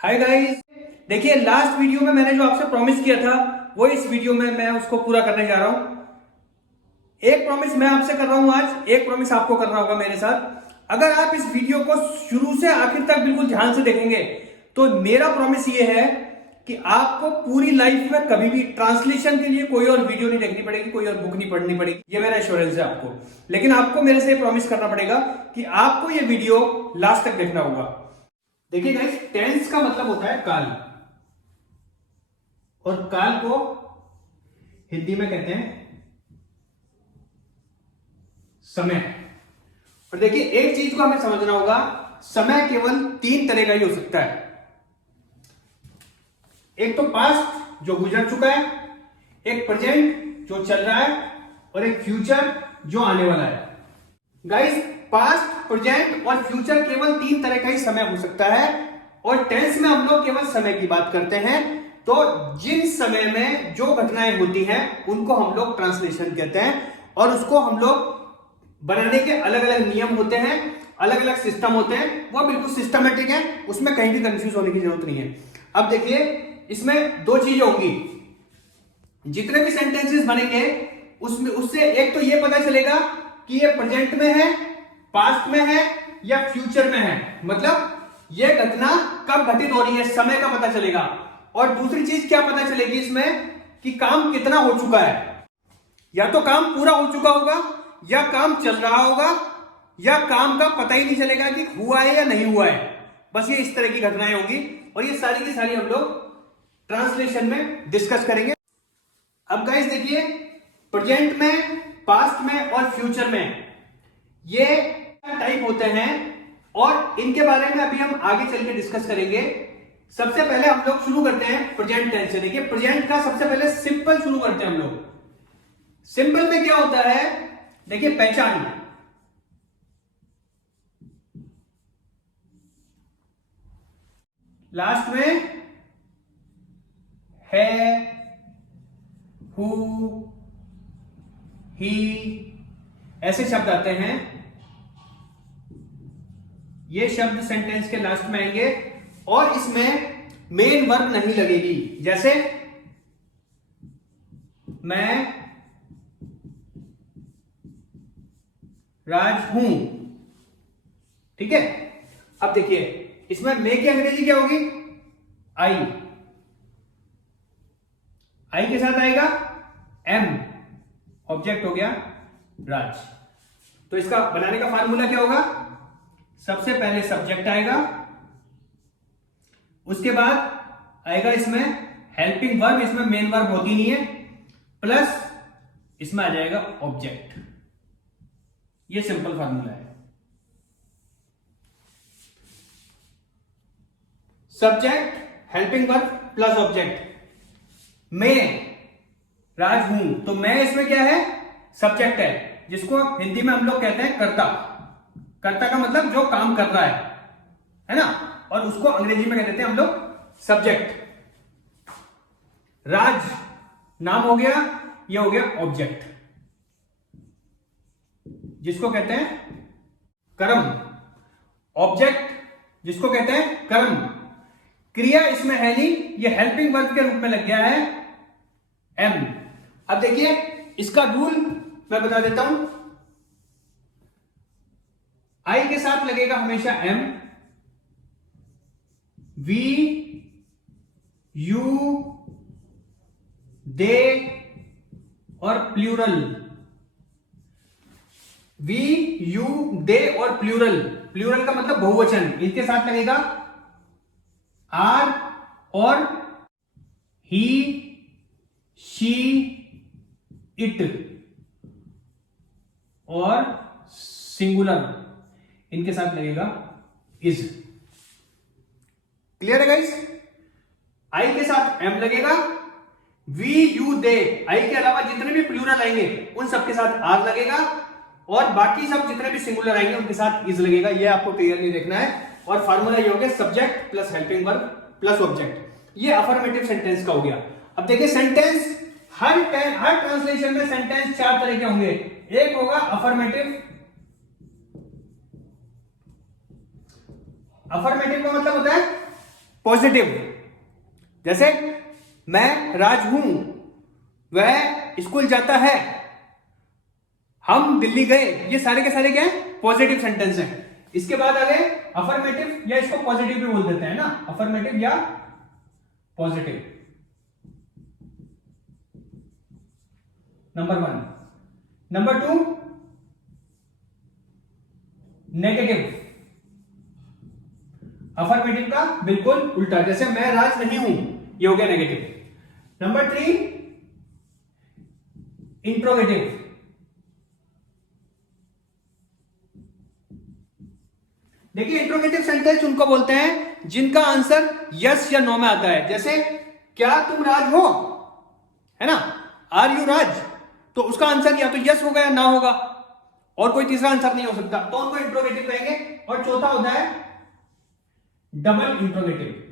Hi guys, देखिए last video में मैंने जो आपसे प्रॉमिस किया था वो इस वीडियो में मैं उसको पूरा करने जा रहा हूं। एक प्रॉमिस मैं आपसे कर रहा हूं आज, एक प्रॉमिस आपको करना होगा मेरे साथ। अगर आप इस वीडियो को शुरू से आखिर तक बिल्कुल ध्यान से देखेंगे तो मेरा प्रॉमिस ये है कि आपको पूरी लाइफ में कभी भी ट्रांसलेशन के लिए कोई और वीडियो नहीं देखनी पड़ेगी, कोई और बुक नहीं पढ़नी पड़ेगी। ये मेरा एश्योरेंस है आपको। लेकिन आपको मेरे से प्रॉमिस करना पड़ेगा कि आपको ये वीडियो लास्ट तक देखना होगा। देखिए गाइस, टेंस का मतलब होता है काल, और काल को हिंदी में कहते हैं समय। और देखिए एक चीज को हमें समझना होगा, समय केवल तीन तरह का ही हो सकता है। एक तो पास्ट जो गुजर चुका है, एक प्रेजेंट जो चल रहा है, और एक फ्यूचर जो आने वाला है। गाइस, पास्ट, प्रेजेंट और फ्यूचर केवल तीन तरह का ही समय हो सकता है। और टेंस में हम लोग केवल समय की बात करते हैं। तो जिन समय में जो घटनाएं होती हैं उनको हम लोग ट्रांसलेशन कहते हैं, और उसको हम लोग बनाने के अलग अलग नियम होते हैं, अलग अलग सिस्टम होते हैं। वो बिल्कुल सिस्टमेटिक है, उसमें कहीं भी कंफ्यूज होने की जरूरत नहीं है। अब देखिए, इसमें दो चीजें होंगी। जितने भी सेंटेंसेस बनेंगे उसमें उससे एक तो ये पता चलेगा कि ये प्रेजेंट में है, पास्ट में है या फ्यूचर में है। मतलब ये घटना कब घटित हो रही है, समय का पता चलेगा। और दूसरी चीज क्या पता चलेगी इसमें, कि काम कितना हो चुका है। या तो काम पूरा हो चुका होगा, या काम चल रहा होगा, या काम का पता ही नहीं चलेगा कि हुआ है या नहीं हुआ है। बस ये इस तरह की घटनाएं होंगी, और ये सारी की सारी हम लोग ट्रांसलेशन में डिस्कस करेंगे। अब गाइस देखिए, प्रेजेंट में, पास्ट में और फ्यूचर में ये टाइप होते हैं, और इनके बारे में अभी हम आगे चल के डिस्कस करेंगे। सबसे पहले हम लोग शुरू करते हैं प्रेजेंट टेंस से। देखिए, प्रेजेंट का सबसे पहले सिंपल शुरू करते हैं हम लोग। सिंपल में क्या होता है, देखिए पहचान, लास्ट में है, हु, ही, ऐसे शब्द आते हैं। ये शब्द सेंटेंस के लास्ट में आएंगे, और इसमें मेन वर्ब नहीं लगेगी। जैसे मैं राज हूं, ठीक है। अब देखिए, इसमें मैं की अंग्रेजी क्या होगी, आई। आई के साथ आएगा एम, ऑब्जेक्ट हो गया राज। तो इसका बनाने का फार्मूला क्या होगा, सबसे पहले सब्जेक्ट आएगा, उसके बाद आएगा इसमें हेल्पिंग वर्ब, इसमें मेन वर्ब होती नहीं है, प्लस इसमें आ जाएगा ऑब्जेक्ट। ये सिंपल फार्मूला है। Subject, helping verb plus object. मैं राज हूं, तो मैं इसमें क्या है, सब्जेक्ट है, जिसको हिंदी में हम लोग कहते हैं कर्ता। कर्ता का मतलब जो काम कर रहा है ना। और उसको अंग्रेजी में कह देते हैं हम लोग सब्जेक्ट। राज नाम हो गया, ये हो गया ऑब्जेक्ट, जिसको कहते हैं कर्म। ऑब्जेक्ट जिसको कहते हैं कर्म। क्रिया इसमें है नहीं, ये हेल्पिंग वर्ब के रूप में लग गया है एम। अब देखिए, इसका रूल मैं बता देता हूं। आई के साथ लगेगा हमेशा एम, वी, यू, दे और प्लूरल। वी, यू, दे और प्लूरल। प्लूरल का मतलब बहुवचन। इनके साथ लगेगा आर और ही, शी, इट और सिंगुलर, इनके साथ लगेगा इज। क्लियर है गाइस? आई के साथ एम लगेगा, वी, यू, दे, आई के अलावा जितने भी प्लूरल आएंगे उन सबके साथ आर लगेगा, और बाकी सब जितने भी सिंगुलर आएंगे उनके साथ इज लगेगा। ये आपको क्लियरली देखना है। और फार्मूला ये हो गया subject plus helping verb plus object. ये अफर्मेटिव सेंटेंस का हो गया। अब देखिए, सेंटेंस हर ट्रांसलेशन में सेंटेंस चार तरह के होंगे। एक होगा अफर्मेटिव, अफर्मेटिव का मतलब होता है पॉजिटिव, जैसे मैं राज हूं, वह स्कूल जाता है, हम दिल्ली गए, ये सारे के सारे क्या है, पॉजिटिव सेंटेंस हैं। इसके बाद आ गए अफर्मेटिव, या इसको पॉजिटिव भी बोल देते हैं ना, अफर्मेटिव या positive. Number 1। Number 2 negative, affirmative का बिल्कुल उल्टा, जैसे मैं राज नहीं हूं, ये हो गया नेगेटिव। नंबर 3 इंट्रोगेटिव, देखिए इंट्रोगेटिव सेंटेंस उनको बोलते हैं जिनका आंसर यस या नो में आता है, जैसे क्या तुम राज हो, है ना, आर यू राज, तो उसका आंसर या तो यस होगा या ना होगा, और कोई तीसरा आंसर नहीं हो सकता, तो उनको इंट्रोगेटिव कहेंगे। और चौथा होता है डबल इंट्रोगेटिव।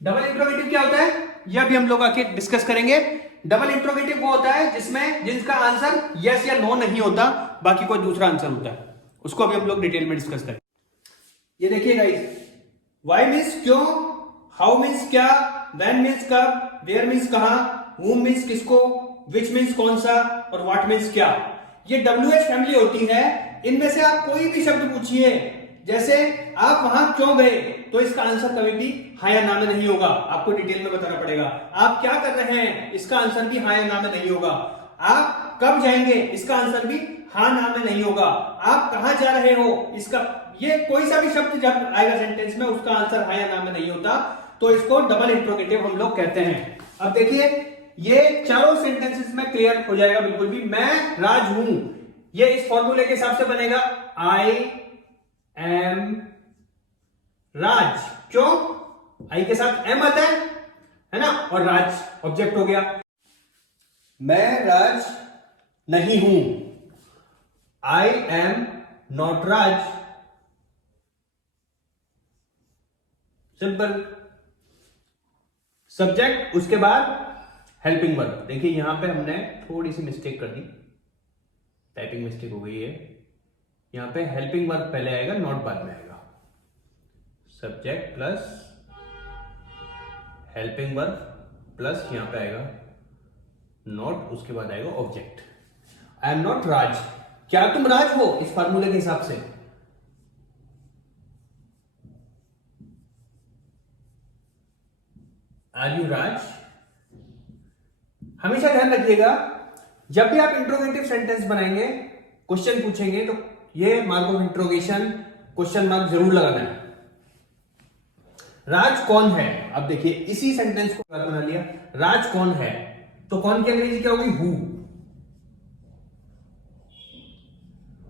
डबल इंट्रोगेटिव क्या होता है, यह भी हम लोग आके डिस्कस करेंगे। डबल इंट्रोगेटिव वो होता है जिसका आंसर यस या नो नहीं होता, बाकी कोई दूसरा आंसर होता है, उसको अभी हम लोग डिटेल में डिस्कस करें। ये देखिए गाइस, वाई मीन्स क्यों, हाउ मीन्स क्या, व्हेन मीन्स कब, वेयर मीन्स कहां, whom मीन्स किसको, विच मीन्स कौन सा, और व्हाट मीन्स क्या। ये WH फैमिली होती है, इनमें से आप कोई भी शब्द पूछिए, जैसे आप वहां क्यों गए, तो इसका आंसर कभी भी हाँ या ना में नहीं होगा, आपको डिटेल में बताना पड़ेगा। आप क्या कर रहे हैं, इसका आंसर भी हाँ या ना में नहीं होगा। आप कब जाएंगे, इसका आंसर भी हाँ ना में नहीं होगा। आप कहां जा रहे हो, इसका, ये कोई सा भी शब्द जब आएगा सेंटेंस में, उसका आंसर हाँ या ना में नहीं होता, तो इसको डबल इंट्रोगेटिव हम लोग कहते हैं। अब देखिए ये चारों सेंटेंसेस में क्लियर हो जाएगा बिल्कुल भी, मैं राज हूं, ये इस फॉर्मूले के हिसाब से बनेगा, आई एम राज। क्यों, आई के साथ एम आता है ना, और राज ऑब्जेक्ट हो गया। मैं राज नहीं हूं, I am not Raj, simple. Subject, उसके बाद हेल्पिंग वर्ब। देखिए यहां पे हमने थोड़ी सी मिस्टेक कर दी, टाइपिंग मिस्टेक हो गई है, यहां पे हेल्पिंग वर्ब पहले आएगा, नॉट बाद में आएगा। Subject plus helping verb plus यहां पे आएगा नॉट, उसके बाद आएगा ऑब्जेक्ट। आई एम नॉट राज, क्या तुम राज हो, इस फार्मूले के हिसाब से। आर यू राज। हमेशा ध्यान रखिएगा, जब भी आप इंट्रोगेटिव सेंटेंस बनाएंगे, क्वेश्चन पूछेंगे, तो ये mark of interrogation question mark जरूर लगाना है। राज कौन है, अब देखिए इसी सेंटेंस को बना लिया, राज कौन है, तो कौन की अंग्रेजी क्या होगी,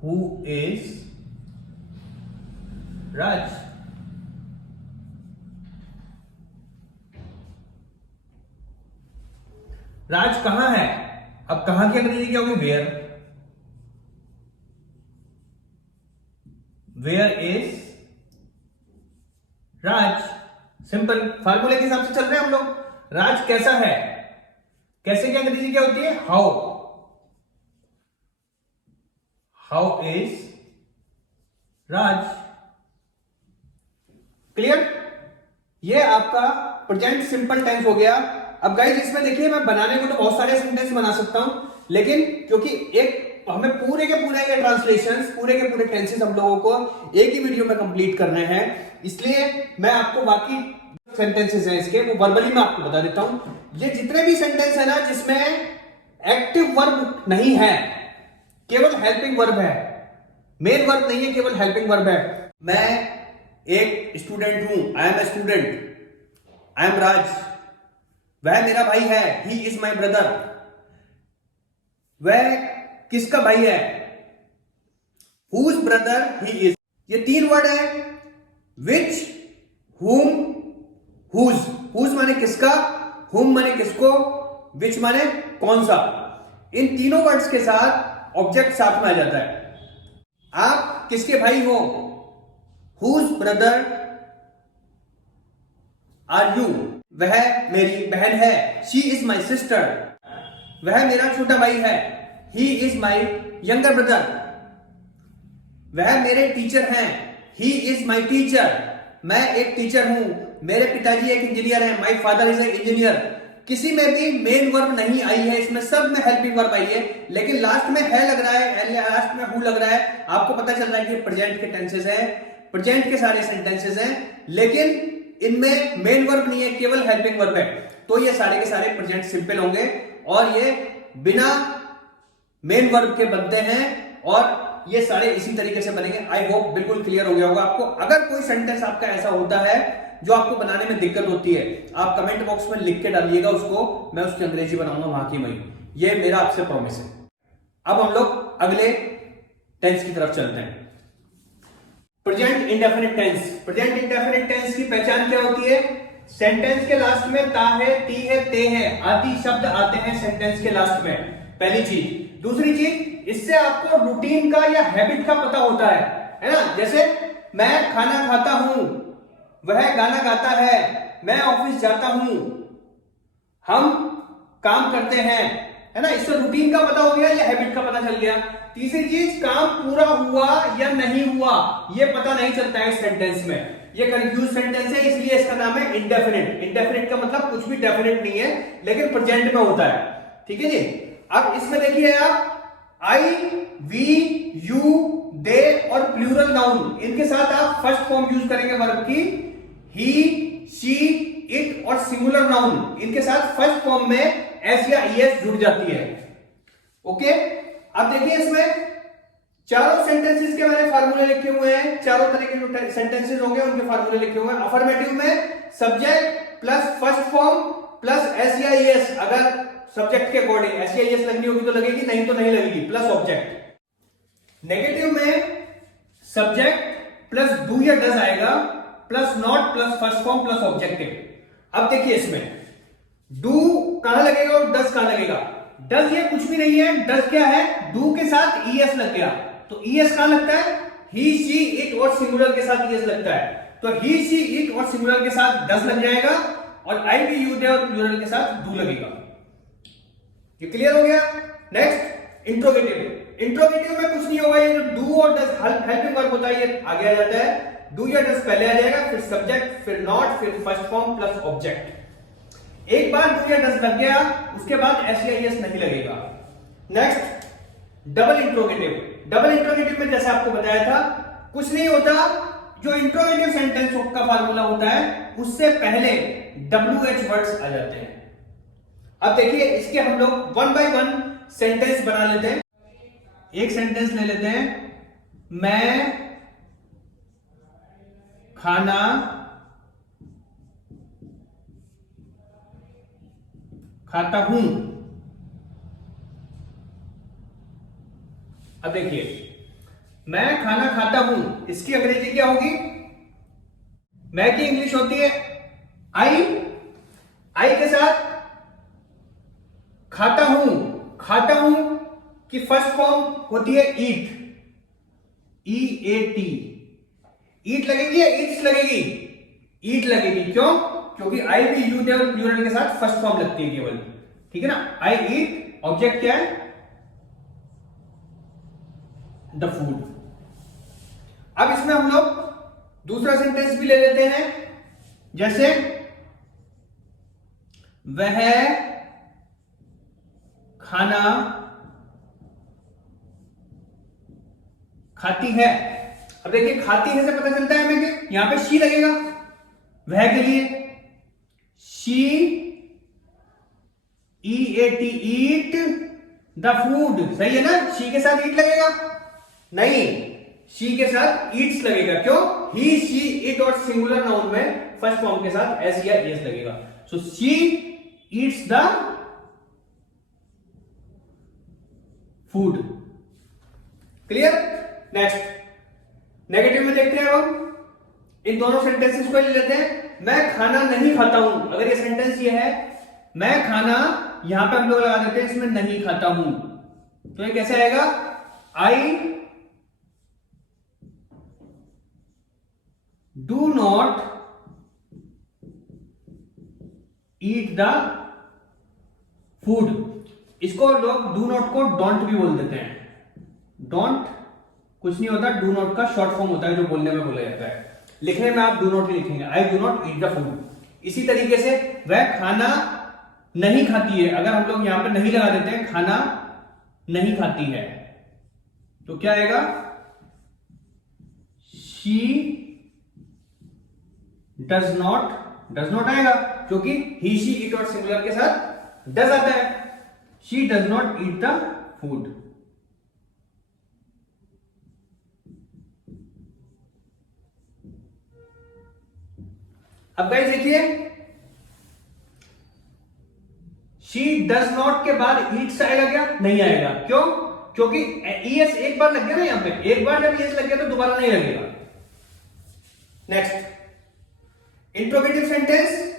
हु इज राज। राज कहां है, अब कहां की अंग्रेजी क्या होगी, वेयर इज राज। सिंपल, फार्मूले के हिसाब से चल रहे हैं हम लोग। राज कैसा है, कैसे की अंग्रेजी क्या होती है, हाउ इज राज। क्लियर, ये आपका प्रेजेंट सिंपल टेंस हो गया। अब गाइस इसमें देखिए, मैं बनाने को तो बहुत सारे सेंटेंस बना सकता हूं, लेकिन क्योंकि एक हमें पूरे के पूरे ये ट्रांसलेशंस, पूरे के पूरे टेंसेस हम लोगों को एक ही वीडियो में कंप्लीट करने हैं, इसलिए मैं आपको बाकी सेंटेंसेस हैं इसके, वो वर्बली मैं आपको बता देता हूं। ये जितने भी सेंटेंस है ना जिसमें एक्टिव वर्ब नहीं है, केवल हेल्पिंग वर्ब है, मेन वर्ब नहीं है, केवल हेल्पिंग वर्ब है। मैं एक स्टूडेंट हूं, I am a student, I am Raj, वह मेरा भाई है, ही इज माई ब्रदर, वह किसका भाई है, हुज ब्रदर ही इज। ये तीन वर्ड है, विच, हुम, हुज माने किसका, हुम माने किसको, विच माने कौन सा। इन तीनों वर्ड्स के साथ ऑब्जेक्ट साथ में आ जाता है। आप किसके भाई हो, हुज ब्रदर आर यू, वह मेरी बहन है, शी इज माई सिस्टर, वह मेरा छोटा भाई है, he is my younger brother, वह मेरे टीचर हैं, ही इज माई टीचर, मैं एक टीचर हूं, मेरे पिताजी एक इंजीनियर हैं, my father is a engineer. किसी में भी मेन वर्ब नहीं आई है, इसमें सब में हेल्पिंग वर्ब आई है, लेकिन लास्ट में है लग रहा है, लास्ट में हु लग रहा है। आपको पता चल रहा है कि प्रेजेंट के टेंसेस हैं, प्रेजेंट के सारे सेंटेंसेस हैं, लेकिन इनमें मेन वर्ब नहीं है, केवल हेल्पिंग वर्ब है। तो ये सारे के सारे प्रेजेंट सिंपल होंगे और ये बिना मेन वर्ब के बनते हैं और ये सारे इसी तरीके से बनेंगे। आई होप बिल्कुल क्लियर हो गया होगा आपको। अगर कोई सेंटेंस आपका ऐसा होता है जो आपको बनाने में दिक्कत होती है, आप कमेंट बॉक्स में लिख के डालिएगा उसको, मैं उसकी अंग्रेजी बनाऊंगा वहां की वही। ये मेरा आपसे प्रॉमिस है। अब हम लोग अगले टेंस की तरफ चलते हैं। Present indefinite tense. Present indefinite tense की पहचान क्या होती है? सेंटेंस के लास्ट में ता है, ती है, ते है आदि शब्द आते हैं सेंटेंस के लास्ट में, पहली चीज। दूसरी चीज, इससे आपको रूटीन का या हैबिट का पता होता है ना। जैसे मैं खाना खाता हूं, वह गाना गाता है, मैं ऑफिस जाता हूं, हम काम करते हैं, है ना। इससे रूटीन का पता हो गया या हैबिट का पता चल गया। तीसरी चीज, काम पूरा हुआ या नहीं हुआ ये पता नहीं चलता है इस सेंटेंस में। ये कंफ्यूज सेंटेंस है, इसलिए इसका नाम है इंडेफिनिट। इंडेफिनिट का मतलब कुछ भी डेफिनेट नहीं है, लेकिन प्रेजेंट में होता है। ठीक है जी। अब इसमें देखिए आप, आई, वी, यू, दे और प्लूरल नाउन, इनके साथ आप फर्स्ट फॉर्म यूज करेंगे वर्ब की। ही, शी, इट और सिंगुलर नाउन, इनके साथ फर्स्ट फॉर्म में एस या ईएस जुड़ जाती है। ओके, अब देखिए इसमें चारों सेंटेंसेस के मैंने फार्मूले लिखे हुए हैं। चारों तरह के जो सेंटेंसेस होंगे उनके फार्मूले लिखे हुए हैं। अफर्मेटिव में subject plus first form plus S या ईएस, अगर सब्जेक्ट के अकॉर्डिंग एस या ईएस लगनी होगी तो लगेगी, नहीं तो नहीं लगेगी, प्लस ऑब्जेक्ट। नेगेटिव में सब्जेक्ट प्लस डू या डज आएगा, plus not plus first form plus objective. अब देखिए इसमें डू कहां लगेगा और डज कहां लगेगा? डज ये कुछ भी नहीं है, डज क्या है? डू के साथ ईएस लग गया, तो ईएस कहां लगता है? ही, शी, इट और सिंगुलर के साथ ईएस लगता है, तो ही, शी, इट और सिंगुलर के साथ डज लग जाएगा और आई, वी, यू, दे और प्लूरल के साथ डू लगेगा। ये क्लियर हो गया। Next, interrogative. इंट्रोगेटिव में कुछ नहीं होगा, ये जो डू और डज हेल्पिंग वर्ब होता है ये आगे आ जाता है। डू या डज पहले आ जाएगा, फिर सब्जेक्ट, फिर नॉट, फिर फर्स्ट फॉर्म प्लस ऑब्जेक्ट। एक बार डू या डज लग गया, उसके बाद एस या ईएस नहीं लगेगा। Next, double interrogative. Double interrogative में जैसे आपको बताया था, कुछ नहीं होता, जो इंट्रोगेटिव सेंटेंस का फार्मूला होता है उससे पहले WH वर्ड्स आ जाते हैं। अब देखिए इसके हम लोग वन बाय वन सेंटेंस बना लेते हैं। एक सेंटेंस ले लेते हैं, मैं खाना खाता हूं। अब देखिए, मैं खाना खाता हूं, इसकी अंग्रेजी क्या होगी? मैं की इंग्लिश होती है आई, आई के साथ खाता हूं, खाता हूं की फर्स्ट फॉर्म होती है ईट, EAT। ईट लगेगी या ईट्स लगेगी? ईट लगेगी। क्यों? क्योंकि आई, वी, यू, दे और प्लूरल के साथ फर्स्ट फॉर्म लगती है केवल। ठीक है ना। आई ईट, ऑब्जेक्ट क्या है? The food. अब इसमें हम लोग दूसरा सेंटेंस भी ले लेते हैं, जैसे वह खाना खाती है। अब देखिए खाती है से पता चलता है हमें कि यहां पे शी लगेगा वह के लिए, she, EAT, eat the food. सही है ना? शी के साथ ईट लगेगा? नहीं, शी के साथ ईट्स लगेगा। क्यों? ही, शी, इट और सिंगुलर नाउन में फर्स्ट फॉर्म के साथ एस या ईएस लगेगा। So she eats the food. Clear? Next, negative में देखते हैं हम, इन दोनों सेंटेंसेस को ले लेते हैं। मैं खाना नहीं खाता हूं, अगर ये सेंटेंस ये है, मैं खाना, यहां पे हम लोग लगा देते हैं इसमें नहीं खाता हूं, तो ये कैसे आएगा? I do not eat the food. इसको लोग डू नॉट को डोंट भी बोल देते हैं। डोंट कुछ नहीं होता, डू नॉट का शॉर्ट फॉर्म होता है जो बोलने में बोला जाता है। लिखने में आप डू नॉट ही लिखेंगे, I do not eat the food. इसी तरीके से वह खाना नहीं खाती है, अगर हम लोग यहां पर नहीं लगा देते हैं, खाना नहीं खाती है, तो क्या आएगा? शी डज नॉट आएगा, क्योंकि ही शी इट और सिंगुलर के साथ डज आता है। She does not eat the food. अब गाइस देखिए, शी डज नॉट के बाद ईट्स आएगा क्या? नहीं आएगा। क्यों? क्योंकि ईएस एक बार लग गया ना यहां पे, एक बार जब ईएस लग गया तो दोबारा नहीं लगेगा। नेक्स्ट, इंट्रोगेटिव सेंटेंस,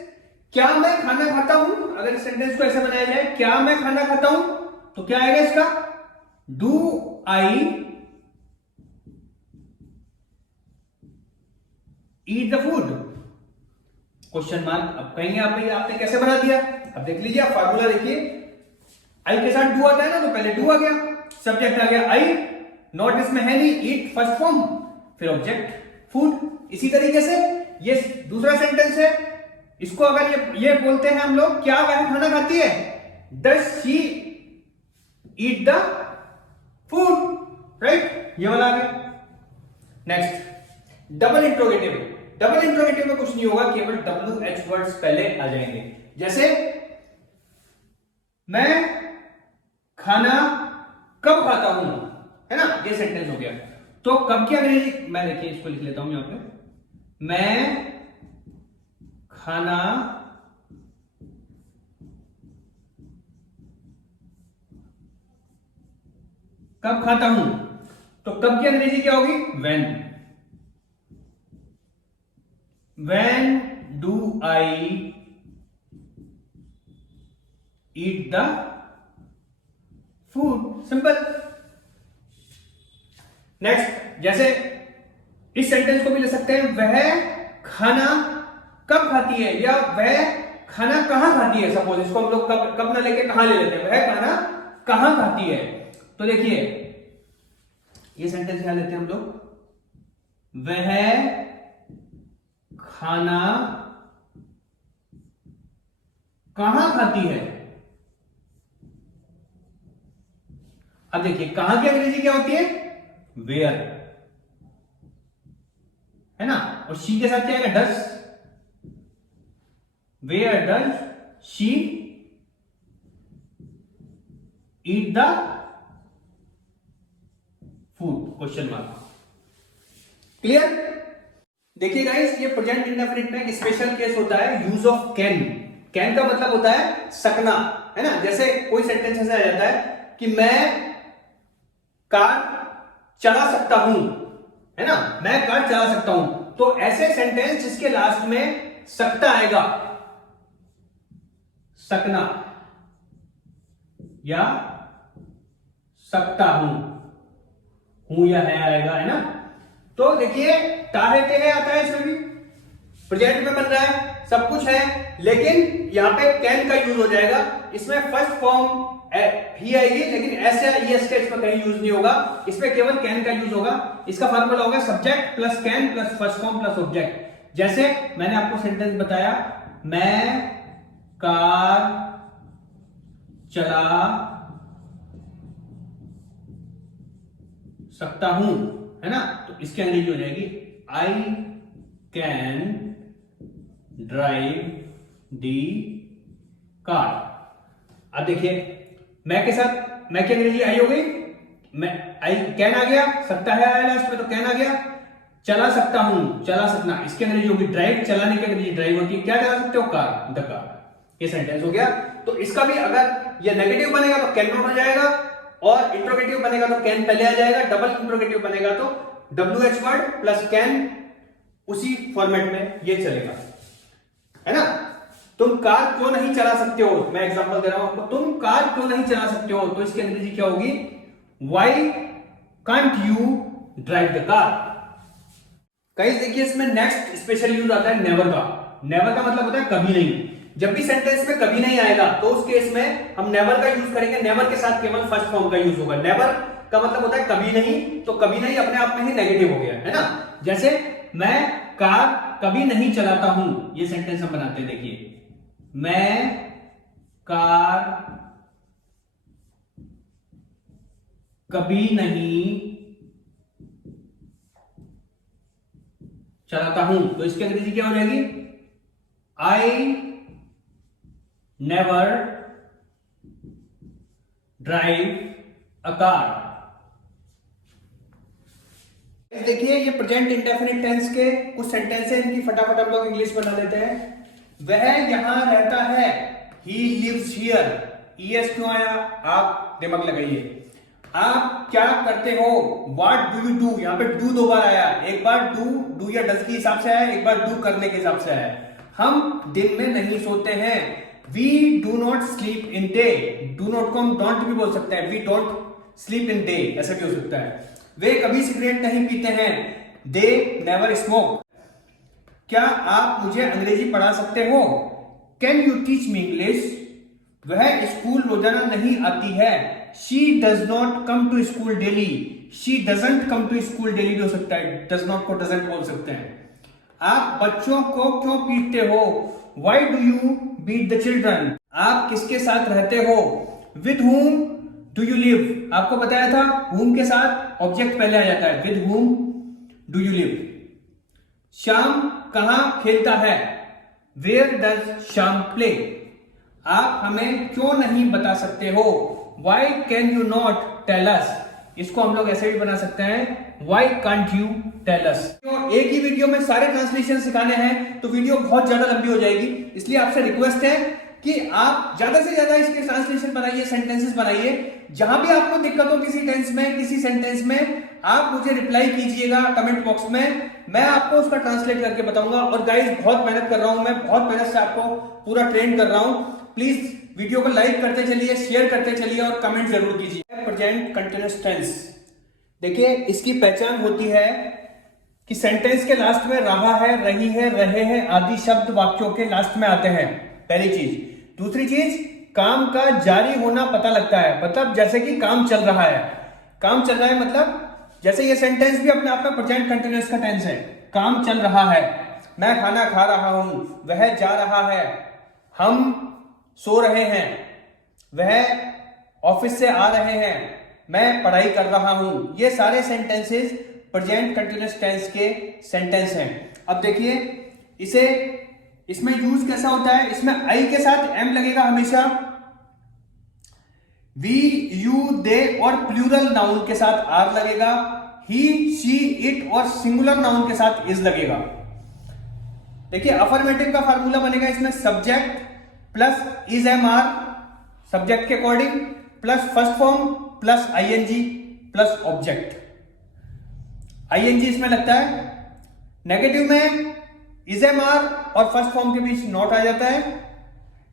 क्या मैं खाना खाता हूं? अगर इस सेंटेंस को ऐसे बनाया जाए, क्या मैं खाना खाता हूं, तो क्या आएगा इसका? Do I eat the food? Question mark. अब कहेंगे आप भाई आपने कैसे बना दिया? अब देख लीजिए, आप फार्मूला देखिए, आई के साथ डू आता है ना, तो पहले डू आ गया, सब्जेक्ट आ गया आई, नॉट इसमें है नहीं, ईट फर्स्ट फॉर्म, फिर ऑब्जेक्ट फूड। इसी तरीके से ये दूसरा सेंटेंस है, इसको अगर ये बोलते हैं हम लोग, क्या वह खाना खाती है? Does she eat the food? Right, ये वाला आ गया। Next, double interrogative. Double interrogative में कुछ नहीं होगा, केवल WH वर्ड्स पहले आ जाएंगे। जैसे मैं खाना कब खाता हूं, है ना, ये सेंटेंस हो गया। तो कब की अंग्रेजी, मैं देखिए इसको लिख लेता हूं यहां पे, मैं खाना कब खाता हूं, तो कब की अंग्रेजी क्या होगी? when do I eat the food? Simple. Next, जैसे इस सेंटेंस को भी ले सकते हैं, वह खाना कब खाती है, या वह खाना कहां खाती है। सपोज इसको हम लोग कब ना लेके कहां ले लेते हैं, वह खाना कहां खाती है। तो देखिए ये सेंटेंस क्या लेते हैं हम लोग, वह खाना कहां खाती है। अब देखिए कहां की अंग्रेजी क्या होती है? वेयर, है ना, और शी के साथ क्या है? Does. Where does she eat the food? Question mark. Clear? देखिए गाइस, ये प्रेजेंट इंडेफिनिट में एक स्पेशल केस होता है, यूज ऑफ कैन। कैन का मतलब होता है सकना, है ना। जैसे कोई सेंटेंस ऐसा आ जाता है कि मैं कार चला सकता हूं, है ना, मैं कार चला सकता हूं, तो ऐसे सेंटेंस जिसके लास्ट में सकता आएगा, सकना या सकता हूं या है आएगा, है ना। तो देखिए ताहे है आता है, इसमें भी प्रेजेंट में बन रहा है, सब कुछ है, लेकिन यहां पे कैन का यूज हो जाएगा। इसमें फर्स्ट फॉर्म ही आएगी, लेकिन ऐसे ईएस का इसमें कहीं यूज नहीं होगा, इसमें केवल कैन का यूज होगा। इसका फार्मूला होगा subject plus can plus first form plus object. जैसे मैंने आपको सेंटेंस बताया, मैं कार चला सकता हूं, है ना, तो इसकी अंग्रेजी हो जाएगी I can drive the car. अब देखिए मैं के साथ मैं की अंग्रेजी आई हो गई, मैं आई कैन आ गया, सकता है आया लास्ट में तो कैन आ गया। चला सकता हूं, चला सकना, इसकी अंग्रेजी होगी ड्राइव, चलाने की अंग्रेजी ड्राइव होती है। क्या चला सकते हो? Car, the car. ये सेंटेंस हो गया। तो इसका भी अगर ये नेगेटिव बनेगा तो कैन नॉट हो जाएगा, और इंट्रोगेटिव बनेगा तो कैन पहले आ जाएगा, डबल इंट्रोगेटिव बनेगा तो WH वर्ड प्लस कैन, उसी फॉर्मेट में ये चलेगा, है ना। तुम कार क्यों नहीं चला सकते हो, मैं एग्जांपल दे रहा हूं आपको, तुम कार क्यों नहीं चला सकते हो, तो इसकी अंग्रेजी क्या होगी? Why can't you drive the car. Guys देखिए इसमें नेक्स्ट स्पेशल यूज आता है नेवर का। नेवर का मतलब होता है कभी नहीं। जब भी सेंटेंस में कभी नहीं आएगा तो उस केस में हम नेवर का यूज करेंगे। नेवर के साथ केवल फर्स्ट फॉर्म का यूज होगा। नेवर का मतलब होता है कभी नहीं, तो कभी नहीं अपने आप में ही नेगेटिव हो गया है ना। जैसे मैं कार कभी नहीं चलाता हूं, ये सेंटेंस हम बनाते हैं, देखिए मैं कार कभी नहीं चलाता हूं, तो इसकी अंग्रेजी क्या हो जाएगी? I never drive a car. देखिए ये प्रेजेंट इंडेफिनिट टेंस के कुछ सेंटेंस है, इनकी फटाफट हम लोग इंग्लिश बना लेते हैं। वह यहां रहता है, ही लिव्स हियर, ईएस क्यों आया आप दिमाग लगाइए। आप क्या करते हो, व्हाट डू यू डू, यहां पे डू दो बार आया, एक बार डू या डज के हिसाब से आया, एक बार डू करने के हिसाब से आया। हम दिन में नहीं सोते हैं, we do not sleep in day, do not को हम डोंट भी बोल सकते हैं, we don't sleep in day, ऐसा भी हो सकता है। वे कभी सिगरेट नहीं पीते हैं, दे नेवर स्मोक। क्या आप मुझे अंग्रेजी पढ़ा सकते हो, can you teach me English. वह स्कूल रोजाना नहीं आती है, she does not come to school daily, she doesn't come to school daily भी हो सकता है, डज नॉट को डजंट बोल सकते हैं। आप बच्चों को क्यों पीटते हो, why do you beat the children. आप किसके साथ रहते हो, with whom do you live. आपको बताया था whom के साथ ऑब्जेक्ट पहले आ जाता है, with whom do you live. Shyam कहां खेलता है, वेयर डज श्याम प्ले। आप हमें क्यों नहीं बता सकते हो, why can you not tell us. इसको हम लोग ऐसे भी बना सकते हैं, why can't you tell us. तो एक ही वीडियो में सारे ट्रांसलेशन सिखाने हैं तो वीडियो बहुत ज्यादा लंबी हो जाएगी, इसलिए आपसे रिक्वेस्ट है कि आप ज्यादा से ज्यादा इसके ट्रांसलेशन बनाइए, सेंटेंसेस बनाइए। जहां भी आपको दिक्कत हो किसी टेंस में, किसी सेंटेंस में, आप मुझे रिप्लाई कीजिएगा कमेंट बॉक्स में, मैं आपको उसका ट्रांसलेट करके बताऊंगा। और गाइस बहुत मेहनत कर रहा हूं, मैं बहुत मेहनत से आपको पूरा ट्रेन कर रहा हूं। प्लीज वीडियो को लाइक करते चलिए, शेयर करते चलिए और कमेंट जरूर कीजिए। प्रेजेंट कंटिन्यूअस टेंस, देखिए इसकी पहचान होती है कि सेंटेंस के लास्ट में रहा है, रही है, रहे हैं आदि शब्द वाक्यों के लास्ट में आते हैं, पहली चीज। दूसरी चीज, काम का जारी होना पता लगता है, मतलब जैसे कि काम चल रहा है, काम चल रहा है मतलब जैसे ये सेंटेंस भी अपने आप में प्रेजेंट कंटिन्यूअस का टेंस है, काम चल रहा है। मैं खाना खा रहा हूं, वह जा रहा है, हम सो रहे हैं, वह ऑफिस से आ रहे हैं, मैं पढ़ाई कर रहा हूं। ये सारे सेंटेंसेस प्रेजेंट कंटिन्यूअस टेंस के सेंटेंस हैं। अब देखिए इसे, इसमें यूज कैसा होता है, इसमें आई के साथ एम लगेगा हमेशा, वी यू दे और प्लूरल नाउन के साथ आर लगेगा, ही शी इट और सिंगुलर नाउन के साथ इज लगेगा। देखिए अफर्मेटिव का फार्मूला बनेगा इसमें, subject plus is am are subject के according, plus first form plus ING plus object. ING इसमें लगता है, नेगेटिव में इज एम आर और फर्स्ट फॉर्म के बीच नॉट आ जाता है।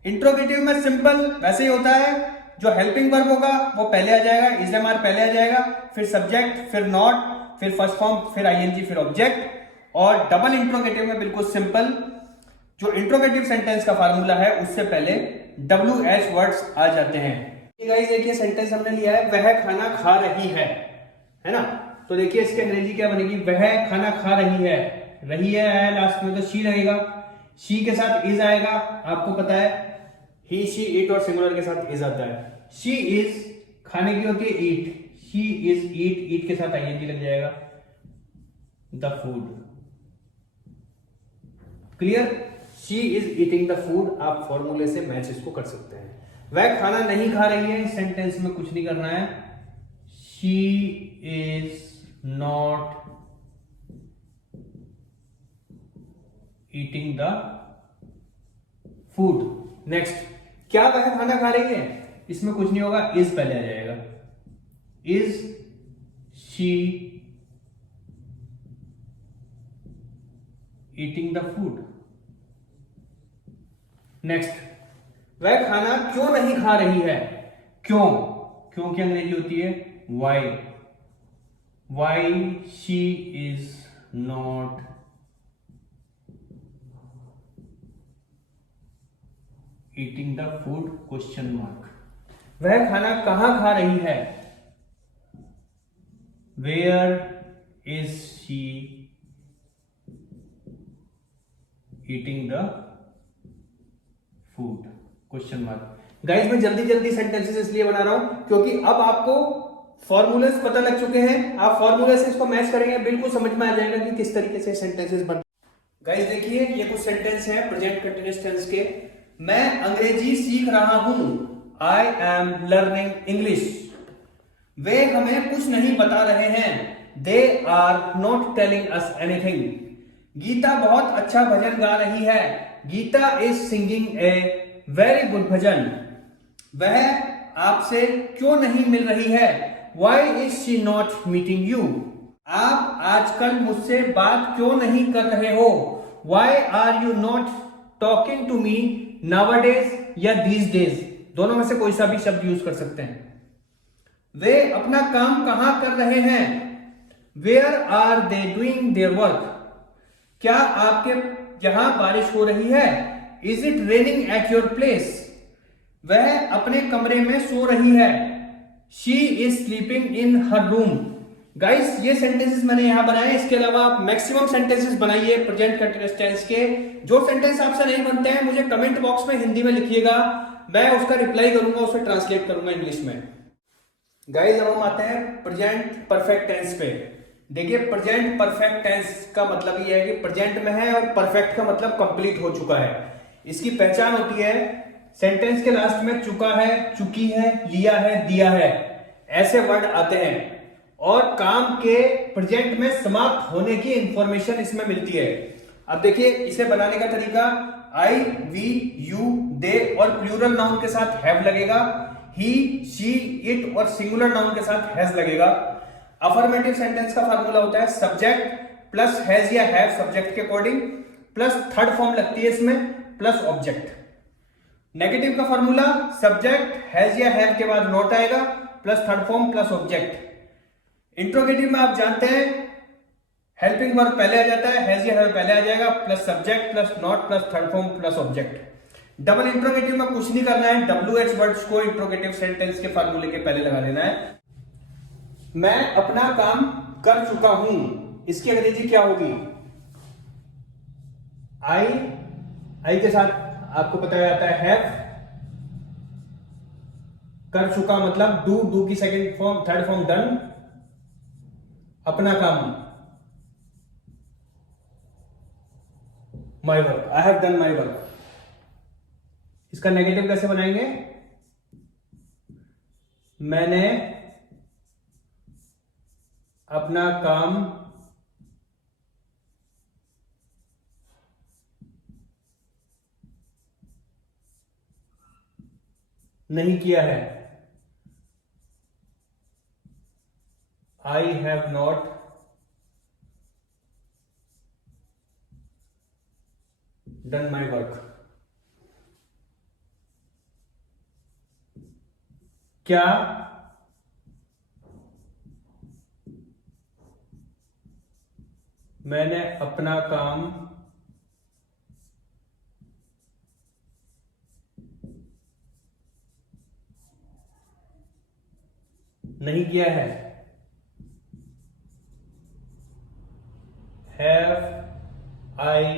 इंट्रोगेटिव में सिंपल वैसे ही होता है, जो हेल्पिंग वर्ब होगा वो पहले आ जाएगा, इज एम आर पहले आ जाएगा, फिर सब्जेक्ट, फिर नॉट, फिर फर्स्ट फॉर्म, फिर आईएनजी, फिर ऑब्जेक्ट। और डबल इंट्रोगेटिव में बिल्कुल सिंपल, जो इंट्रोगेटिव सेंटेंस का फार्मूला है उससे पहले WH वर्ड्स आ जाते हैं। गाइस देखिए सेंटेंस हमने लिया है, वह खाना खा रही है ना। तो देखिए इसकी अंग्रेजी क्या बनेगी, वह खाना खा रही है लास्ट में तो शी लगेगा, शी के साथ इज आएगा, आपको पता है ही शी इट और सिंगुलर के साथ इज आता है। शी इज खाने की होती है ईट, शी इज ईट, ईट के साथ आईएनजी लग जाएगा, the food. Clear, she is eating the food, आप फॉर्मूले से मैच इसको कर सकते हैं। वह खाना नहीं खा रही है, इस सेंटेंस में कुछ नहीं करना है, she is not eating the food. Next, क्या वह खाना खा रही है, इसमें कुछ नहीं होगा, इज पहले आ जाएगा, is she eating the food. Next, वह खाना क्यों नहीं खा रही है, क्यों, क्यों की अंग्रेजी होती है why, why she is not eating the food, question mark. वह खाना कहां खा रही है, where is she eating the food, question mark. Guys मैं जल्दी जल्दी सेंटेंसेस इसलिए बना रहा हूं क्योंकि अब आपको फॉर्मूलेस पता लग चुके हैं, आप फॉर्मूले से इसको मैच करेंगे, बिल्कुल समझ में आ जाएगा कि किस तरीके से सेंटेंसेस बन। गाइस देखिए ये कुछ सेंटेंस हैं प्रेजेंट कंटीन्यूअस टेंस के। मैं अंग्रेजी सीख रहा हूं, आई एम लर्निंग इंग्लिश। वे हमें कुछ नहीं बता रहे हैं, they are not telling us anything. Geeta बहुत अच्छा भजन गा रही है, Geeta is singing a very good bhajan. वह आपसे क्यों नहीं मिल रही है, why is she not meeting you. आप आजकल मुझसे बात क्यों नहीं कर रहे हो, why are you not talking to me nowadays या दीज डेज, दोनों में से कोई सा भी शब्द यूज कर सकते हैं। वे अपना काम कहां कर रहे हैं, where are they doing their work. क्या आपके यहां बारिश हो रही है, is it raining at your place. वह अपने कमरे में सो रही है, she is sleeping in her room. Guys ये सेंटेंसेस मैंने यहां बनाए, इसके अलावा आप मैक्सिमम सेंटेंसेस बनाइए प्रेजेंट कंटीन्यूअस टेंस के। जो सेंटेंस आपसे नहीं बनते हैं मुझे कमेंट बॉक्स में हिंदी में लिखिएगा, मैं उसका रिप्लाई करूंगा, उसे ट्रांसलेट करूंगा इंग्लिश में। गाइस अब हम आते हैं प्रेजेंट परफेक्ट टेंस पे। देखिए प्रेजेंट परफेक्ट टेंस का मतलब ये है कि प्रेजेंट में है और परफेक्ट का मतलब कंप्लीट हो चुका है। इसकी पहचान होती है सेंटेंस के लास्ट में चुका है, चुकी है, लिया है, दिया है, ऐसे वर्ड आते हैं और काम के प्रेजेंट में समाप्त होने की इंफॉर्मेशन इसमें मिलती है। अब देखिए इसे बनाने का तरीका, आई, वी, यू, दे और प्लूरल नाउन के साथ हैव लगेगा, ही, शी, इट और सिंगुलर नाउन के साथ हैज लगेगा। अफर्मेटिव सेंटेंस का फार्मूला होता है सब्जेक्ट प्लस हैज या हैव सब्जेक्ट के अकॉर्डिंग, प्लस थर्ड फॉर्म लगती है इसमें, प्लस ऑब्जेक्ट। नेगेटिव का फार्मूला सब्जेक्ट हैज या हैव के बाद नॉट आएगा, plus third form plus object. Interrogative में आप जानते हैं हेल्पिंग वर्ब पहले आ जाता है, हैज या हैव पहले आ जाएगा, plus subject plus not plus third form plus object. Double interrogative में कुछ नहीं करना है, WH वर्ड्स को इंट्रोगेटिव सेंटेंस के फार्मूले के पहले लगा देना है। मैं अपना काम कर चुका हूं, इसकी अंग्रेजी क्या होगी, आई के साथ आपको बताया जाता है हैव। कर चुका मतलब डू की second form, third form done. अपना काम my work, I have done my work. इसका नेगेटिव कैसे बनाएंगे, मैंने अपना काम नहीं किया है, I have not done my work. क्या मैंने अपना काम नहीं किया है, have I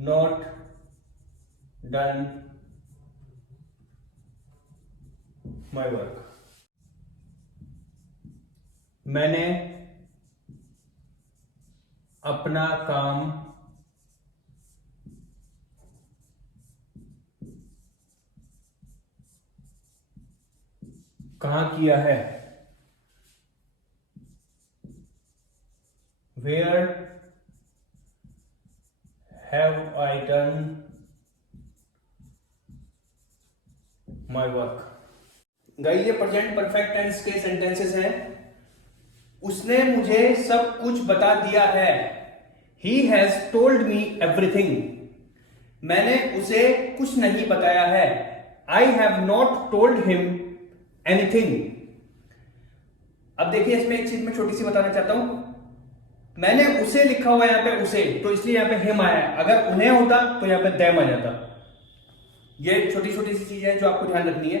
not done my work. मैंने अपना काम कहां किया है, where have I done my work. Guys ये प्रेजेंट परफेक्ट टेंस के सेंटेंसेस हैं। उसने मुझे सब कुछ बता दिया है, he has told me everything. मैंने उसे कुछ नहीं बताया है, I have not told him anything. अब देखिए इसमें एक चीज मैं छोटी सी बताना चाहता हूं, मैंने उसे लिखा हुआ है यहां पे उसे, तो इसलिए यहां पे हिम आया है, अगर उन्हें होता तो यहां पे देम आ जाता। ये छोटी छोटी सी चीजें जो आपको ध्यान रखनी है।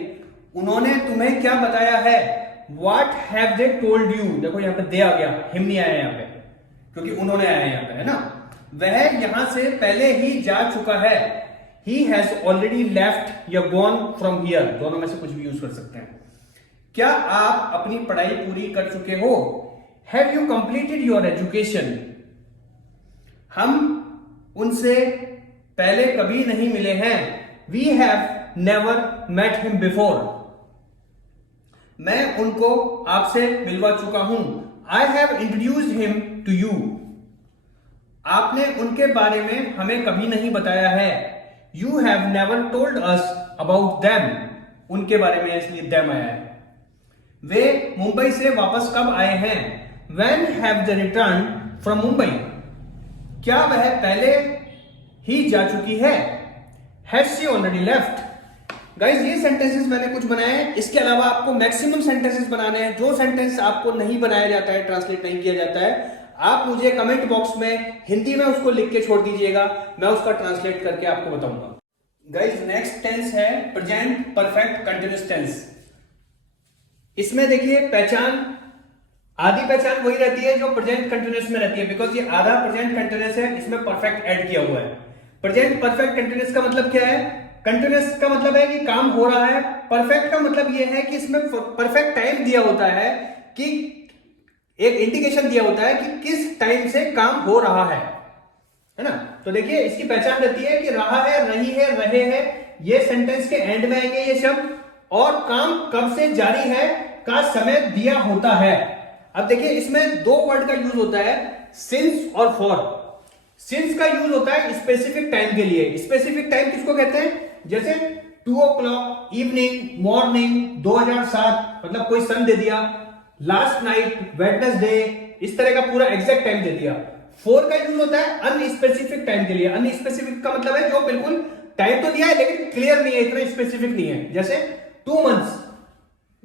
उन्होंने तुम्हें क्या बताया है, what have they told you. देखो यहाँ पे दे आ गया, हिम नहीं आया यहाँ पे, क्योंकि उन्होंने आया यहाँ पे, है ना। वह यहां से पहले ही जा चुका है, ही हैज ऑलरेडी लेफ्ट या गॉन फ्रॉम हियर, दोनों में से कुछ भी यूज कर सकते हैं। क्या आप अपनी पढ़ाई पूरी कर चुके हो, have you completed your education. हम उनसे पहले कभी नहीं मिले हैं, we have never met him before. मैं उनको आपसे मिलवा चुका हूं, I have introduced him to you. आपने उनके बारे में हमें कभी नहीं बताया है, you have never told us about them. उनके बारे में इसलिए देम आया है। वे मुंबई से वापस कब आए हैं, when have they return from Mumbai. क्या वह पहले ही जा चुकी है, has she already left. Guys ये सेंटेंसेस मैंने कुछ बनाए हैं, इसके अलावा आपको मैक्सिमम सेंटेंसेस बनाने हैं। जो सेंटेंस आपको नहीं बनाया जाता है, ट्रांसलेट नहीं किया जाता है, आप मुझे कमेंट बॉक्स में हिंदी में उसको लिख के छोड़ दीजिएगा, मैं उसका ट्रांसलेट करके आपको बताऊंगा। गाइस नेक्स्ट टेंस है प्रेजेंट परफेक्ट कंटिन्यूअस टेंस। इसमें देखिए पहचान, आधी पहचान वही रहती है जो प्रेजेंट कंटिन्यूअस में रहती है, बिकॉज ये आधा प्रेजेंट कंटिन्यूअस है, इसमें परफेक्ट ऐड किया हुआ है। प्रेजेंट परफेक्ट कंटिन्यूअस का मतलब क्या है, कंटिन्यूअस का मतलब है कि काम हो रहा है, परफेक्ट का मतलब यह है कि इसमें परफेक्ट टाइम दिया होता है, कि एक इंडिकेशन दिया होता है कि किस टाइम से काम हो रहा है ना। तो देखिए इसकी पहचान रहती है कि रहा है, रही है, रहे हैं, ये सेंटेंस के एंड में आएंगे ये शब्द, और काम कब से जारी है का समय दिया होता है। अब देखिए इसमें दो वर्ड का यूज होता है, सिंस और फॉर। सिंस का यूज होता है स्पेसिफिक टाइम के लिए। स्पेसिफिक टाइम किसको कहते हैं, जैसे 2 o'clock, इवनिंग, मॉर्निंग, 2007, मतलब कोई सन दे दिया, लास्ट नाइट, वेडनेसडे, इस तरह का पूरा एग्जैक्ट टाइम दे दिया। 4 का यूज होता है अनस्पेसिफिक टाइम के लिए। अनस्पेसिफिक का मतलब है जो बिल्कुल टाइम तो दिया है लेकिन क्लियर नहीं है, इतना स्पेसिफिक नहीं है। जैसे 2 months,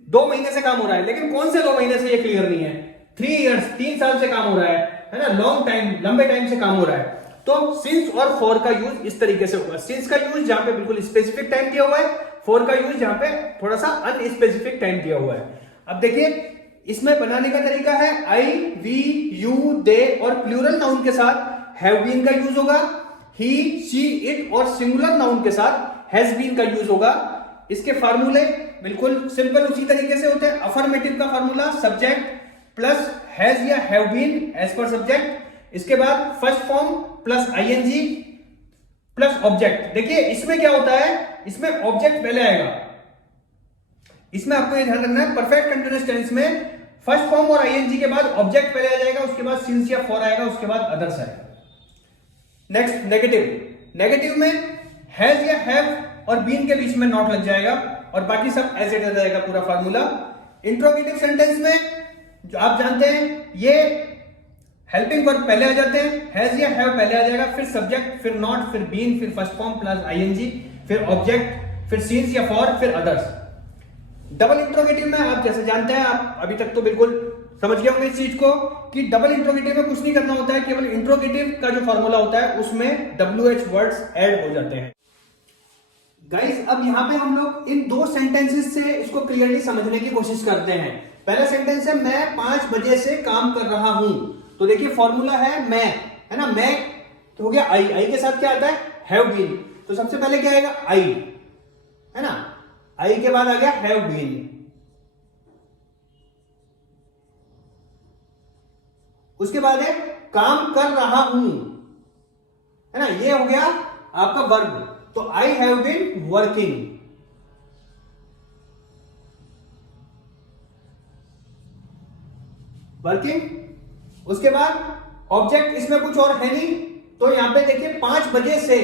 2 महीने से काम हो रहा है, लेकिन कौन से 2 महीने से ये क्लियर नहीं है। 3 years, 3 साल से काम हो रहा है ना, लॉन्ग टाइम, लंबे टाइम से काम हो रहा है। तो सिंस और फॉर का यूज इस तरीके से होगा। सिंस का यूज जहां पे बिल्कुल स्पेसिफिक टाइम दिया हुआ है, फॉर का यूज जहां पे थोड़ा सा अनस्पेसिफिक टाइम दिया हुआ है। अब देखिए इसमें बनाने का तरीका है, आई, वी, यू, दे और प्लूरल नाउन के साथ हैव बीन का यूज होगा, ही, शी, इट और सिंगुलर नाउन के साथ हैज बीन का यूज होगा। इसके फार्मूले बिल्कुल सिंपल उसी तरीके से होते हैं। अफर्मेटिव का फार्मूला सब्जेक्ट प्लस हैज या have been as per subject, इसके बाद first form plus ING plus object. देखिए इसमें क्या होता है, इसमें ऑब्जेक्ट पहले आएगा। इसमें आपको ये ध्यान रखना है, परफेक्ट कंटीन्यूअस टेंस में फर्स्ट फॉर्म और आईएनजी के बाद ऑब्जेक्ट पहले आ जाएगा, उसके बाद सिंस या फॉर आएगा, उसके बाद अदर्स आएगा। Next negative. नेगेटिव में हैज या हैव और बीन के बीच में नॉट लग जाएगा और बाकी सब एज इट इज रहेगा पूरा फार्मूला। इंट्रोगेटिव सेंटेंस में जो आप जानते हैं ये हेल्पिंग वर्ब पहले आ जाते हैं, हैज या हैव पहले आ जाएगा, फिर सब्जेक्ट, फिर नॉट, फिर बीन, फिर फर्स्ट फॉर्म प्लस आईएनजी, फिर ऑब्जेक्ट, फिर सिंस या फॉर, फिर अदर्स। डबल इंट्रोगेटिव में आप जैसे जानते हैं, आप अभी तक तो बिल्कुल समझ गए होंगे इस चीज को कि डबल इंट्रोगेटिव में कुछ नहीं करना होता है, केवल इंट्रोगेटिव का जो फॉर्मूला होता है उसमें WH वर्ड्स ऐड हो जाते हैं। गाइस अब यहां पे हम लोग इन 2 सेंटेंसेस से इसको क्लियरली समझने की कोशिश करते हैं। पहला सेंटेंस है मैं 5 बजे से काम कर रहा हूं। तो देखिए फॉर्मूला है मैं, है ना, मैं तो हो गया आई, आई के साथ क्या आता है, हैव बीन। तो सबसे पहले क्या आएगा, आई, है ना, आई के बाद आ गया हैव बीन। उसके बाद है काम कर रहा हूं, है ना, ये हो गया आपका वर्ब। तो I have been working. Working. उसके बाद ऑब्जेक्ट, इसमें कुछ और है नहीं, तो यहां पे देखिए 5 बजे से।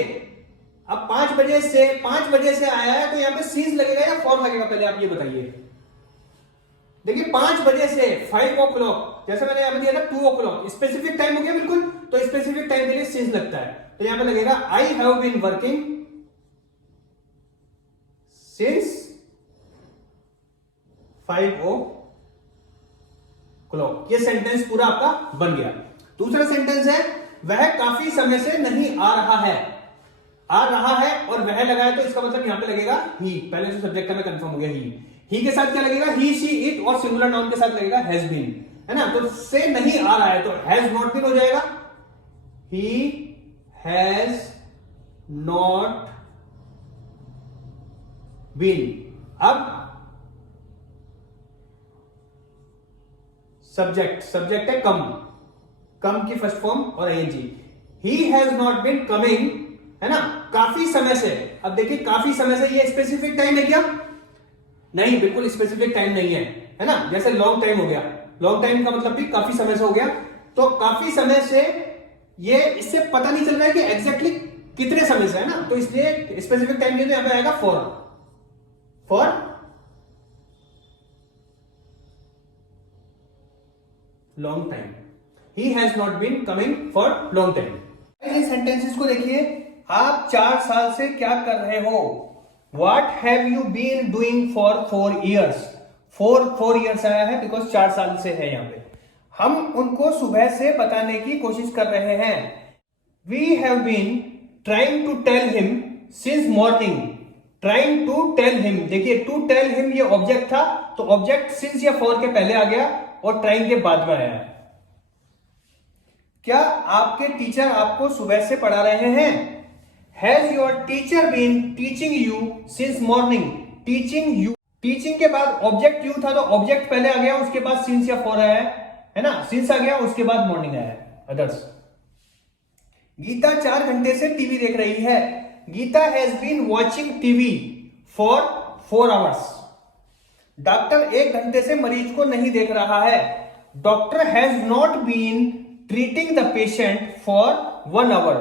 अब 5 बजे से आया है तो यहां पे सीज लगेगा या फॉर लगेगा, पहले आप ये बताइए। देखिए 5 बजे से 5 o'clock, जैसे मैंने यहां पे दिया था 2 o'clock, स्पेसिफिक टाइम हो गया बिल्कुल, तो स्पेसिफिक टाइम के लिए सीज लगता है। तो यहां पे लगेगा I have been working since 5 o'clock। ये सेंटेंस पूरा आपका बन गया। दूसरा सेंटेंस है वह काफी समय से नहीं आ रहा है। आ रहा है और वह लगा है तो इसका मतलब यहां पे लगेगा ही, पहले से सब्जेक्ट में कंफर्म हो गया ही। ही के साथ क्या लगेगा, ही शी इट, और सिंगुलर नाउन के साथ लगेगा हैज बीन, है ना। तो से नहीं आ रहा है तो हैज नॉट बीन हो जाएगा, ही हैज नॉट बीन। अब सब्जेक्ट है कम की फर्स्ट फॉर्म और ING. He has not been coming, है ना, काफी समय से। अब देखिए काफी समय से, ये स्पेसिफिक टाइम है क्या? नहीं, बिल्कुल स्पेसिफिक टाइम नहीं है ना। जैसे लॉन्ग टाइम हो गया, लॉन्ग टाइम का मतलब भी काफी समय से हो गया, तो काफी समय से ये इससे पता नहीं चल रहा है कि एग्जैक्टली कितने समय से, है ना। तो इसलिए स्पेसिफिक टाइम नहीं, तो यहां पे आएगा for long time. He has not been coming for long time. इन सेंटेंसेस को देखिए, आप 4 साल से क्या कर रहे हो? What have you been doing for 4 years? 4 years आया है बिकॉज 4 साल से है यहां पे। हम उनको सुबह से बताने की कोशिश कर रहे हैं। We have been trying to tell him since morning. Trying to tell him, देखिए to tell him ये ऑब्जेक्ट था, तो ऑब्जेक्ट since या for के पहले आ गया और trying के बाद में आया है। क्या आपके टीचर आपको सुबह से पढ़ा रहे हैं? Has your teacher been teaching you since morning? Teaching you, teaching के बाद ऑब्जेक्ट यू था, तो ऑब्जेक्ट पहले आ गया, उसके बाद सिंस या फॉर आया है ना। सिंस आ गया, उसके बाद मॉर्निंग आया है, अदर्स। गीता 4 घंटे से टीवी देख रही है। Geeta has been watching TV for 4 hours. Doctor 1 घंटे से मरीज को नहीं देख रहा है। Doctor has not been treating the patient for 1 hour.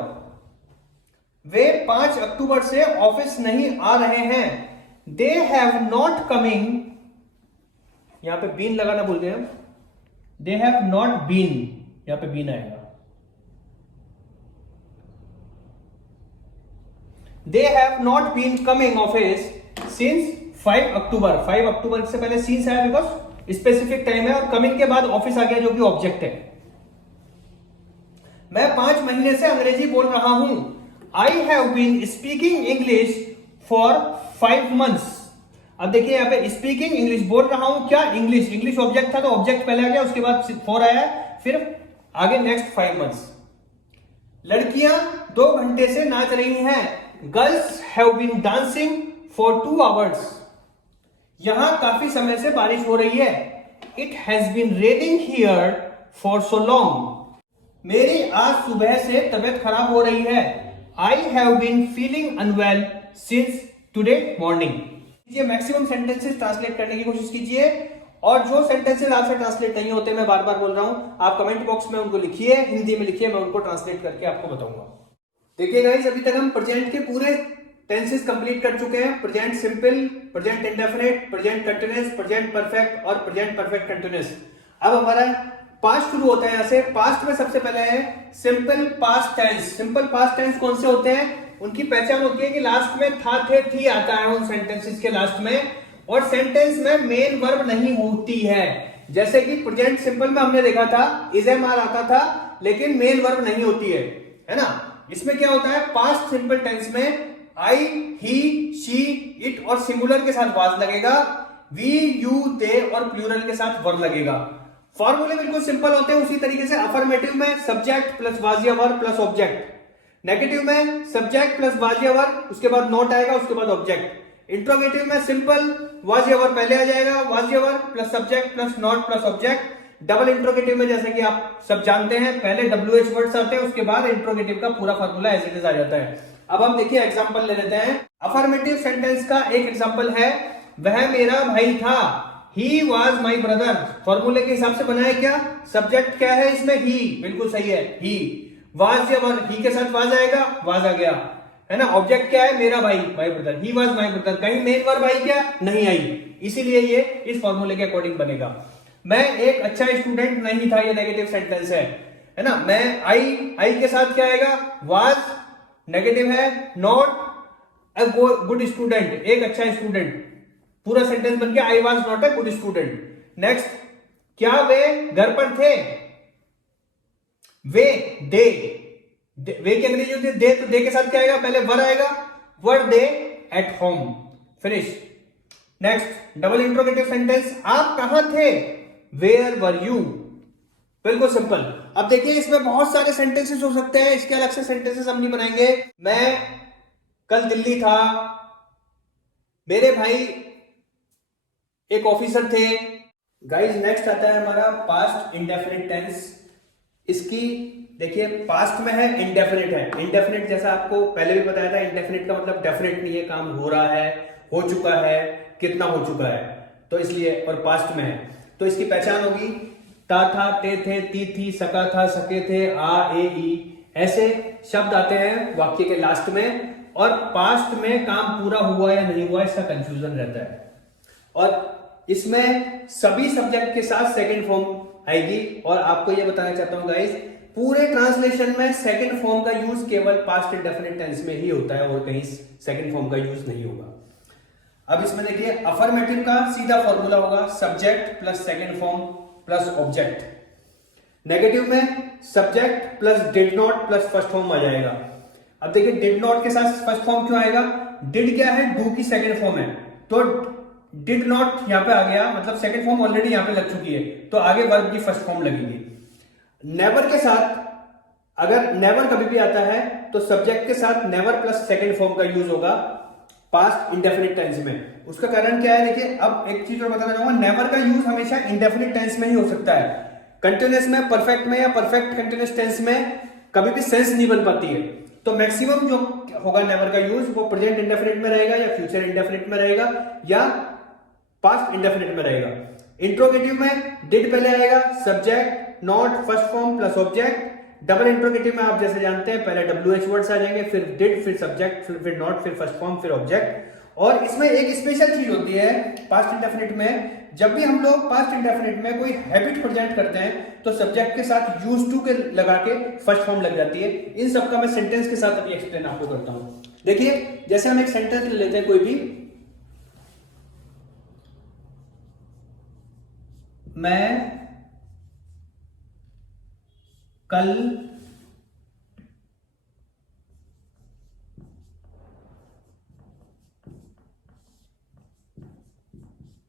वे 5 अक्टूबर से ऑफिस नहीं आ रहे हैं। दे हैव नॉट कमिंग, यहां पे बीन लगाना भूल गए हम, दे हैव नॉट बीन, यहां पे बीन आएगा। They have not been coming office since 5 October. 5 October से पहले सिंस आया बिकॉज स्पेसिफिक टाइम है, और कमिंग के बाद ऑफिस आ गया जो कि ऑब्जेक्ट है। मैं 5 महीने से अंग्रेजी बोल रहा हूं। I have been speaking English for 5 months. अब देखिए यहाँ पे स्पीकिंग इंग्लिश बोल रहा हूं, क्या इंग्लिश ऑब्जेक्ट था, तो ऑब्जेक्ट पहले आ गया, उसके बाद फॉर आया, फिर आगे नेक्स्ट 5 months. लड़कियां 2 घंटे से नाच रही हैं। Girls have been dancing for 2 hours. यहां काफी समय से बारिश हो रही है। It has been raining here for so long. मेरी आज सुबह से तबीयत खराब हो रही है। I have been feeling unwell since today morning. ये मैक्सिमम सेंटेंसेस ट्रांसलेट करने की कोशिश कीजिए, और जो सेंटेंसेस आपसे ट्रांसलेट नहीं होते, मैं बार बार बोल रहा हूं, आप कमेंट बॉक्स में उनको लिखिए, हिंदी में लिखिए, मैं उनको ट्रांसलेट करके आपको बताऊंगा। देखिए गाइस, अभी तक हम प्रेजेंट के पूरे टेंसेस कंप्लीट कर चुके हैं। Present simple, present indefinite, present continuous, present perfect और प्रेजेंट परफेक्ट कंटीन्यूअस। अब हमारा पास्ट शुरू होता है। यहां से पास्ट में सबसे पहले है simple past tense. Simple past tense कौन से होते हैं? उनकी पहचान होती है कि लास्ट में था, थे, थी आता है उन सेंटेंसेस के लास्ट में, और सेंटेंस में मेन वर्ब नहीं होती है। जैसे कि प्रेजेंट सिंपल में हमने देखा था इज एम आर आता था, लेकिन मेन वर्ब नहीं होती है ना। इसमें क्या होता है? पास्ट सिंपल टेंस में आई, ही, शी, इट और सिंगुलर के साथ वाज लगेगा, वी, यू, दे और प्लूरल के साथ वर्ब लगेगा। फॉर्मूले बिल्कुल सिंपल होते हैं। उसी तरीके से अफर्मेटिव में सब्जेक्ट प्लस वाजिया वर्ब प्लस ऑब्जेक्ट, नेगेटिव में सब्जेक्ट प्लस वाजिया वर्ब, उसके बाद नोट आएगा, उसके बाद ऑब्जेक्ट। इंट्रोगेटिव में सिंपल वाजिया वर्ब पहले आ जाएगा, वाजिया verb plus subject plus not plus object. Double interrogative में जैसे कि आप सब जानते हैं, पहले WH वर्ड्स आते हैं, उसके बाद इंट्रोगेटिव का पूरा फॉर्मूला एज इट इज आ जाता है। अब हम देखिए एग्जांपल ले लेते हैं। अफर्मेटिव सेंटेंस का एक एग्जांपल है, वह मेरा भाई था। He was my brother। फॉर्मूले के हिसाब से बना है क्या? सब्जेक्ट क्या है इसमें? ही, बिल्कुल सही है, ही। वाज या वर्ब, ही के साथ वाज आएगा, वाज आ गया, है ना। ऑब्जेक्ट क्या है? मेरा भाई, my brother. He was my brother, कहीं मेन वर्ब आई क्या? नहीं आई, इसीलिए ये इस फॉर्मूले के अकॉर्डिंग बनेगा। मैं एक अच्छा स्टूडेंट नहीं था, ये नेगेटिव सेंटेंस है ना। मैं आई के साथ क्या आएगा? वाज, नेगेटिव है, नॉट अ गुड स्टूडेंट, एक अच्छा स्टूडेंट। पूरा सेंटेंस बन गया, I was not a good student. Next, क्या वे घर पर थे? वे, दे, वे की अंग्रेजी होती है दे, तो दे के साथ क्या आएगा? पहले वर आएगा, were they at home. Finish. Next, double interrogative sentence, आप कहां थे, वेयर वर यू। बिल्कुल सिंपल। अब देखिए इसमें बहुत सारे सेंटेंसेस हो सकते हैं, इसके अलग से सेंटेंसेस हम नहीं बनाएंगे। मैं कल दिल्ली था, मेरे भाई एक ऑफिसर थे। गाइस नेक्स्ट आता है हमारा पास्ट इंडेफिनिट टेंस। इसकी देखिए पास्ट में है, इंडेफिनिट है। इंडेफिनिट जैसा आपको पहले भी बताया था, इंडेफिनिट का मतलब डेफिनेट नहीं है, काम हो रहा है, हो चुका है, कितना हो चुका है, तो इसलिए, और पास्ट में है। तो इसकी पहचान होगी ता था, ते थे, ती थी, सका था, सके थे, आ, ए, ई, ऐसे शब्द आते हैं वाक्य के लास्ट में, और पास्ट में काम पूरा हुआ या नहीं हुआ इसका कंफ्यूजन रहता है। और इसमें सभी सब्जेक्ट के साथ सेकंड फॉर्म आएगी। और आपको यह बताना चाहता हूं गाइस, पूरे ट्रांसलेशन में सेकंड फॉर्म का यूज केवल पास्ट इंडेफिनिट टेंस में ही होता है और कहीं सेकंड फॉर्म का यूज नहीं होगा। अब इसमें देखिए अफर्मेटिव का सीधा फॉर्मूला होगा subject plus second form plus object. Negative में subject plus did not plus first form आ जाएगा। अब देखिए डिड नॉट के साथ फर्स्ट फॉर्म क्यों आएगा, डिड क्या है, डू की सेकंड फॉर्म है, तो डिड नॉट यहां पे आ गया, मतलब सेकंड फॉर्म ऑलरेडी यहां पे लग चुकी है, तो आगे वर्ब की फर्स्ट फॉर्म लगेगी। नेवर के साथ अगर नेवर कभी भी आता है तो सब्जेक्ट के साथ नेवर प्लस सेकंड फॉर्म का यूज होगा पास्ट इंडेफिनिट टेंस में। उसका कारण क्या है, देखिए अब एक चीज और बताना चाहूंगा, नेवर का यूज हमेशा इंडेफिनिट टेंस में ही हो सकता है। कंटिन्यूअस में, परफेक्ट में या परफेक्ट कंटिन्यूअस टेंस में कभी भी सेंस नहीं बन पाती है। तो मैक्सिमम जो होगा नेवर का यूज वो प्रेजेंट इंडेफिनिट में रहेगा या फ्यूचर इंडेफिनिट में रहेगा या पास्ट इंडेफिनिट में रहेगा। इंट्रोगेटिव में डिड पहले आएगा, subject not first form plus object. Double interrogative में आप जैसे जानते हैं पहले WH वर्ड्स आ जाएंगे, फिर डिड, फिर सब्जेक्ट, फिर नॉट, फिर फर्स्ट फॉर्म, फिर ऑब्जेक्ट। और इसमें एक स्पेशल चीज होती है पास्ट इंडेफिनिट में, जब भी हम लोग पास्ट इंडेफिनिट में कोई हैबिट प्रेजेंट करते हैं तो सब्जेक्ट के साथ यूज्ड टू के लगा के फर्स्ट फॉर्म लग जाती है। इन सब का मैं सेंटेंस के साथ अभी एक्सप्लेन आपको करता हूं। देखिए जैसे हम एक सेंटेंस ले लेते हैं कोई भी, मैं कल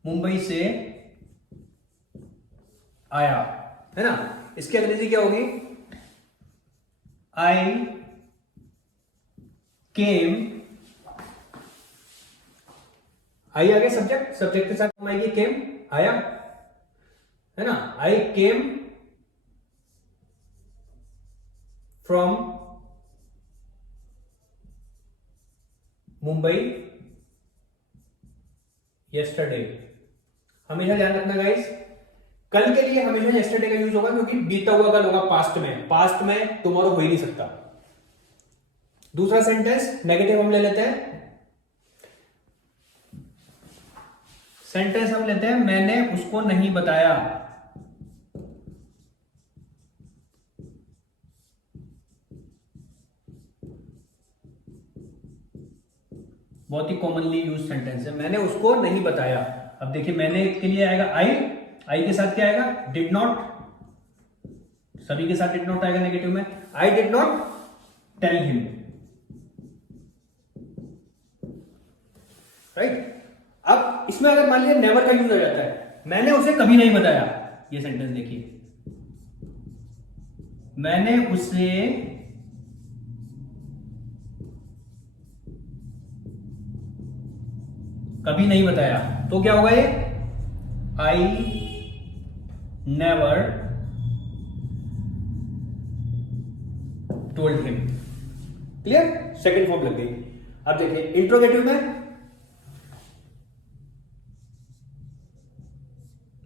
मुंबई से आया, है ना। इसकी अंग्रेजी क्या होगी, आई केम, आई आगे सब्जेक्ट, सब्जेक्ट के साथ आएगी केम, आया, है ना। आई केम फ्रॉम मुंबई यस्टरडे। हमेशा ध्यान रखना गाइस, कल के लिए हमेशा यस्टरडे का यूज होगा क्योंकि बीता हुआ कल होगा पास्ट में, पास्ट में टुमारो हो ही नहीं सकता। दूसरा सेंटेंस नेगेटिव हम ले लेते हैं, सेंटेंस हम लेते हैं मैंने उसको नहीं बताया। बहुत ही कॉमनली यूज सेंटेंस है, मैंने उसको नहीं बताया। अब देखिए मैंने के लिए आएगा आई, आई के साथ क्या आएगा, डिड नॉट, सभी के साथ डिड नॉट आएगा नेगेटिव में। I did not tell him, right. अब इसमें अगर मान लिया नेवर का यूज आ जाता है, मैंने उसे कभी नहीं बताया, ये सेंटेंस देखिए, मैंने उसे कभी नहीं बताया, तो क्या होगा ये, I never told him. Clear, second form लग गई। अब देखिए इंट्रोगेटिव में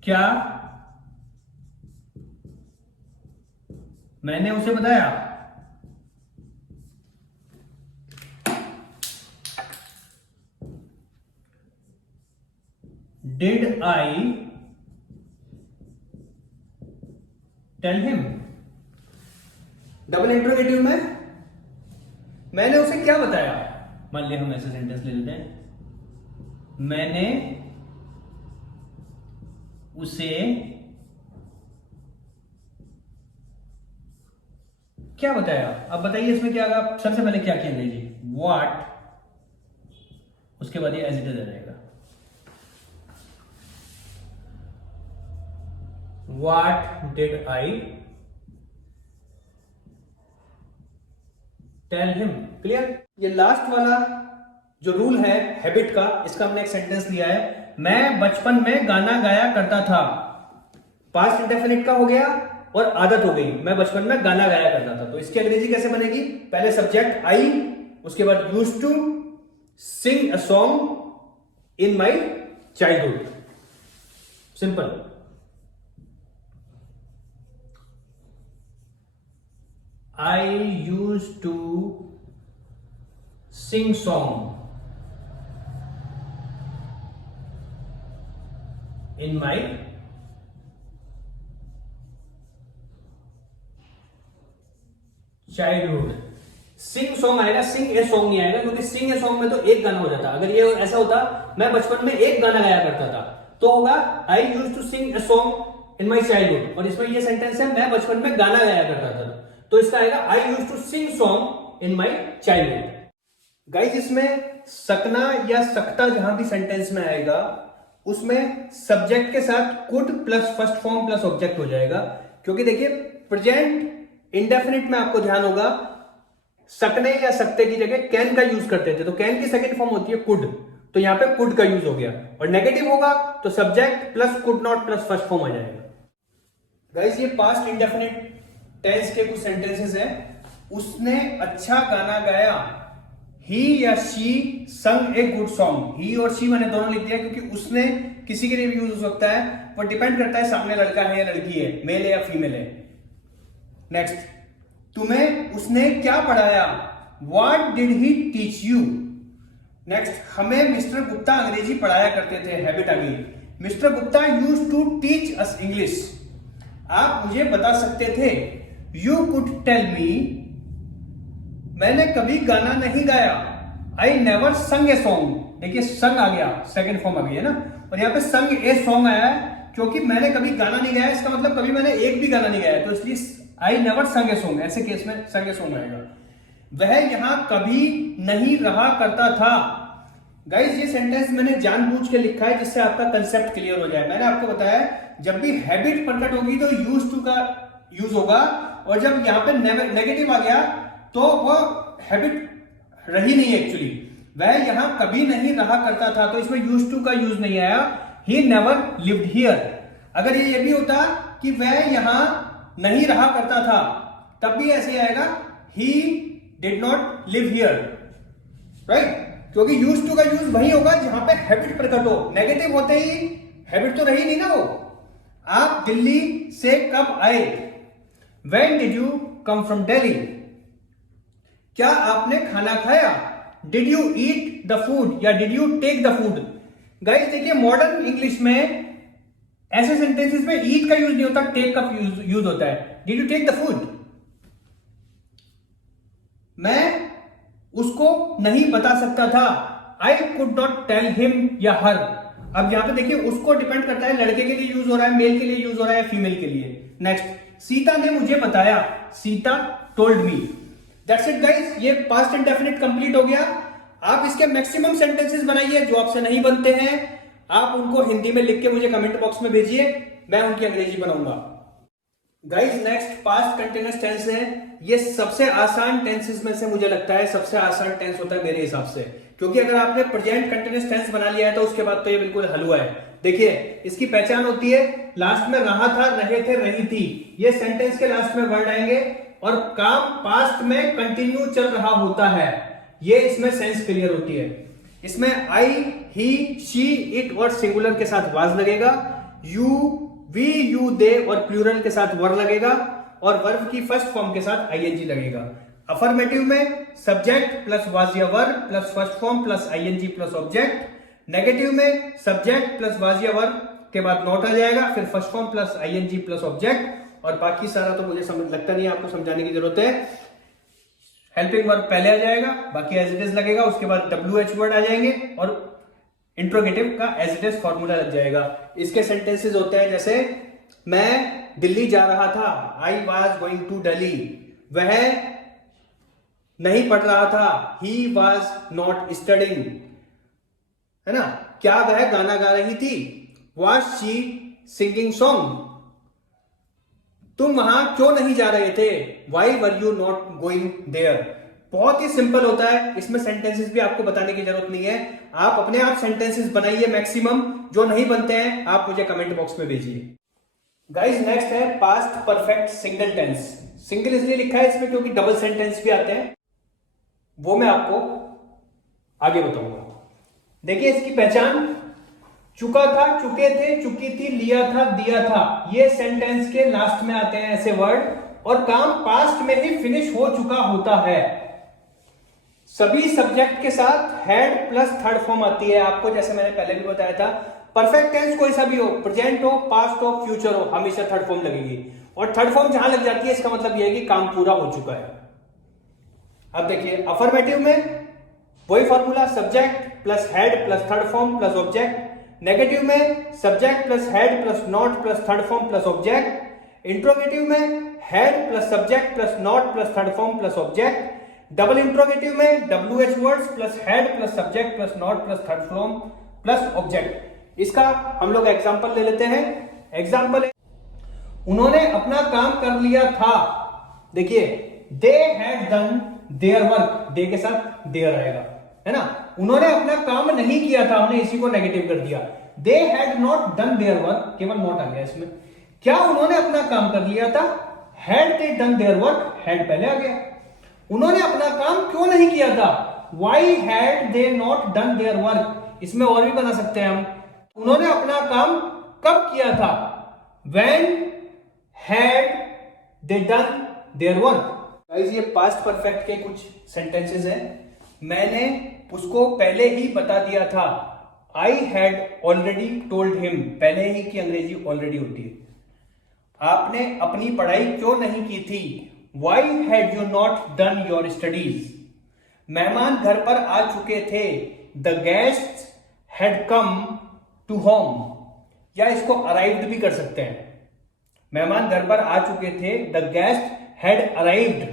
क्या मैंने उसे बताया, did I tell him. Double interrogative में मैंने उसे क्या बताया, मान लिया हम ऐसे सेंटेंस ले लेते हैं, मैंने उसे क्या बताया। अब बताइए इसमें क्या होगा, सबसे पहले क्या किया अंग्रेजी, व्हाट, उसके बाद ये एज इट इज आ जाएगा। What did I tell him. Clear. ये लास्ट वाला जो रूल है हैबिट का, इसका हमने एक सेंटेंस लिया है, मैं बचपन में गाना गाया करता था। पास्ट इंडेफिनिट का हो गया और आदत हो गई, मैं बचपन में गाना गाया करता था। तो इसकी अंग्रेजी कैसे बनेगी? पहले सब्जेक्ट आई, उसके बाद used to sing a song in my childhood. Simple. I use to sing song in my childhood. Sing song आएगा, सिंग ए सॉन्ग नहीं आएगा, क्योंकि सिंग ए सॉन्ग में तो एक गाना हो जाता। अगर ये ऐसा होता मैं बचपन में एक गाना गाया करता था, तो होगा I use to sing a song in my childhood. और इसमें ये सेंटेंस है मैं बचपन में गाना गाया करता था, तो इसका आएगा I use to sing song in my childhood. Guys, इसमें सकना या सकता जहां भी सेंटेंस में आएगा, उसमें सब्जेक्ट के साथ could plus first form plus object हो जाएगा। क्योंकि देखिए प्रेजेंट इंडेफिनिट में आपको ध्यान होगा, सकने या सकते की जगह कैन का यूज करते थे, तो कैन की सेकंड फॉर्म होती है कुड, तो यहां पे कुड का यूज हो गया। और नेगेटिव होगा तो subject plus could not plus first form आ जाएगा। गाइस, ये पास्ट इंडेफिनिट टेंस के कुछ सेंटेंसेस हैं। उसने अच्छा गाना गाया, ही या शी संग ए गुड सॉन्ग। ही और शी मैंने दोनों लिख दिया, क्योंकि उसने किसी के लिए भी यूज हो सकता है, वो डिपेंड करता है सामने लड़का है या लड़की है, मेल है या फीमेल है। नेक्स्ट, तुम्हें उसने क्या पढ़ाया, what did he teach you. Next, हमें मिस्टर गुप्ता अंग्रेजी पढ़ाया करते थे, हैबिट आ गई। Mister Gupta use to teach us English. आप मुझे बता सकते थे, यू कुड टेल मी। मैंने कभी गाना नहीं गाया, आई नेवर संग ए सॉन्ग। देखिए संग आ गया, सेकंड फॉर्म आ गई है ना, और यहां पे संग ए सॉन्ग आया है, क्योंकि मैंने कभी गाना नहीं गाया, इसका मतलब कभी मैंने एक भी गाना नहीं गाया, तो इसलिए आई नेवर संग ए सॉन्ग, ऐसे केस में संग ए सॉन्ग आएगा। वह यहां कभी नहीं रहा करता था। गाइस, ये सेंटेंस मैंने जानबूझ के लिखा है जिससे आपका कंसेप्ट क्लियर हो जाए। मैंने आपको बताया जब भी हैबिट प्रकट होगी तो यूज टू का यूज होगा, और जब यहां पे नेगेटिव आ गया तो वो हैबिट रही नहीं एक्चुअली। वह यहां कभी नहीं रहा करता था, तो इसमें यूज टू का यूज नहीं आया, ही नेवर लिव्ड हियर। अगर ये भी होता कि वह यहां नहीं रहा करता था, तब भी ऐसे आएगा, he did not live here, right. क्योंकि यूज टू का यूज वही होगा जहां पे हैबिट प्रकट हो। नेगेटिव होते ही हैबिट तो रही नहीं ना वो। आप दिल्ली से कब आए, when did you come from Delhi. क्या आपने खाना खाया, did you eat the food या did you take the food. Guys, देखिए मॉडर्न इंग्लिश में ऐसे सेंटेंसेस में ईट का यूज नहीं होता, टेक का यूज होता है। Did you take the food. मैं उसको नहीं बता सकता था, I could not tell him या हर। अब यहां पे देखिए उसको डिपेंड करता है, लड़के के लिए यूज हो रहा है, मेल के लिए यूज हो रहा है, फीमेल के लिए। नेक्स्ट, सीता ने मुझे बताया, Sita told me. That's it guys, ये पास्ट इंडेफिनिट कंप्लीट हो गया। आप इसके मैक्सिमम सेंटेंसेस बनाइए, जो आपसे नहीं बनते हैं आप उनको हिंदी में लिख के मुझे कमेंट बॉक्स में भेजिए, मैं उनकी अंग्रेजी बनाऊंगा। Guys, next past continuous tense है। ये सबसे आसान टेंसेस में से मुझे लगता है सबसे आसान टेंस होता है मेरे हिसाब से, क्योंकि अगर आपने प्रेजेंट कंटिन्यूअस टेंस बना लिया है तो उसके बाद तो ये बिल्कुल हलवा है। देखिए इसकी पहचान होती है, लास्ट में रहा था, रहे थे, रही थी, ये सेंटेंस के लास्ट में वर्ड आएंगे, और काम पास्ट में कंटिन्यू चल रहा होता है, ये इसमें सेंस क्लियर होती है। इसमें आई, ही, शी, इट और सिंगुलर के साथ वाज लगेगा, यू, वी, यू, दे और प्लूरल के साथ वर लगेगा, और वर्ब की फर्स्ट फॉर्म के साथ आईएनजी लगेगा। अफर्मेटिव में सब्जेक्ट प्लस वाज या verb plus first form plus ING plus object. Negative में सब्जेक्ट प्लस वाज या वर्ब के बाद नॉट आ जाएगा, फिर first form plus ING plus object, और बाकी सारा तो मुझे समझ लगता नहीं आपको समझाने की जरूरत है। हेल्पिंग वर्ब पहले आ जाएगा, बाकी एज इट इज लगेगा, उसके बाद WH वर्ड आ जाएंगे और इंट्रोगेटिव का एज इट इज फॉर्मूला लग जाएगा। इसके सेंटेंसेस होते हैं जैसे मैं दिल्ली जा रहा था, I was going to Delhi. वह नहीं पढ़ रहा था, ही वॉज नॉट स्टडिंग, है ना। क्या वह गाना गा रही थी, वॉज शी सिंगिंग सॉन्ग। तुम वहां क्यों नहीं जा रहे थे, why were you not going there. बहुत ही सिंपल होता है, इसमें सेंटेंसेस भी आपको बताने की जरूरत नहीं है, आप अपने आप सेंटेंसेस बनाइए मैक्सिमम। जो नहीं बनते हैं आप मुझे कमेंट बॉक्स में भेजिए। गाइस नेक्स्ट है past perfect single tense. Single इसलिए लिखा है इसमें क्योंकि डबल सेंटेंस भी आते हैं, वो मैं आपको आगे बताऊंगा। देखिए इसकी पहचान, चुका था, चुके थे, चुकी थी, लिया था, दिया था, ये सेंटेंस के लास्ट में आते हैं ऐसे वर्ड, और काम पास्ट में ही फिनिश हो चुका होता है। सभी सब्जेक्ट के साथ हैड प्लस थर्ड फॉर्म आती है आपको, जैसे मैंने पहले भी बताया था। परफेक्ट टेंस कोई सा भी हो, प्रेजेंट हो, पास्ट हो, फ्यूचर हो, हमेशा थर्ड फॉर्म लगेगी, और थर्ड फॉर्म जहां लग जाती है इसका मतलब यह है कि काम पूरा हो चुका है। अब देखिए अफर्मेटिव में वही formula, subject plus had plus third form plus object. Negative में subject plus had plus not plus third form plus object. Interrogative में had plus subject plus not plus third form plus object. Double interrogative में WH words plus had plus subject plus not plus third form plus object. इसका हम लोग example ले लेते हैं। Example है, उन्होंने अपना काम कर लिया था। देखिए they had done their work, they के साथ देयर आएगा, है ना। उन्होंने अपना काम नहीं किया था, हमने इसी को नेगेटिव कर दिया। They had not done their work, केवल नॉट आ गया इसमें। क्या उन्होंने अपना काम कर लिया था, had they done their work, had पहले आ गया। उन्होंने अपना काम क्यों नहीं किया था, why had they not done their work, इसमें और भी बना सकते हैं हम। उन्होंने अपना काम कब किया था, when had they done their work. Guys ये पास्ट परफेक्ट के कुछ सेंटेंसेस हैं, मैंने उसको पहले ही बता दिया था। I had already told him, पहले ही की अंग्रेजी ऑलरेडी होती है। आपने अपनी पढ़ाई क्यों नहीं की थी, why had you not done your studies. मेहमान घर पर आ चुके थे, the guest had come to home, या इसको अराइव्ड भी कर सकते हैं। मेहमान घर पर आ चुके थे, द गेस्ट हैड अराइव्ड।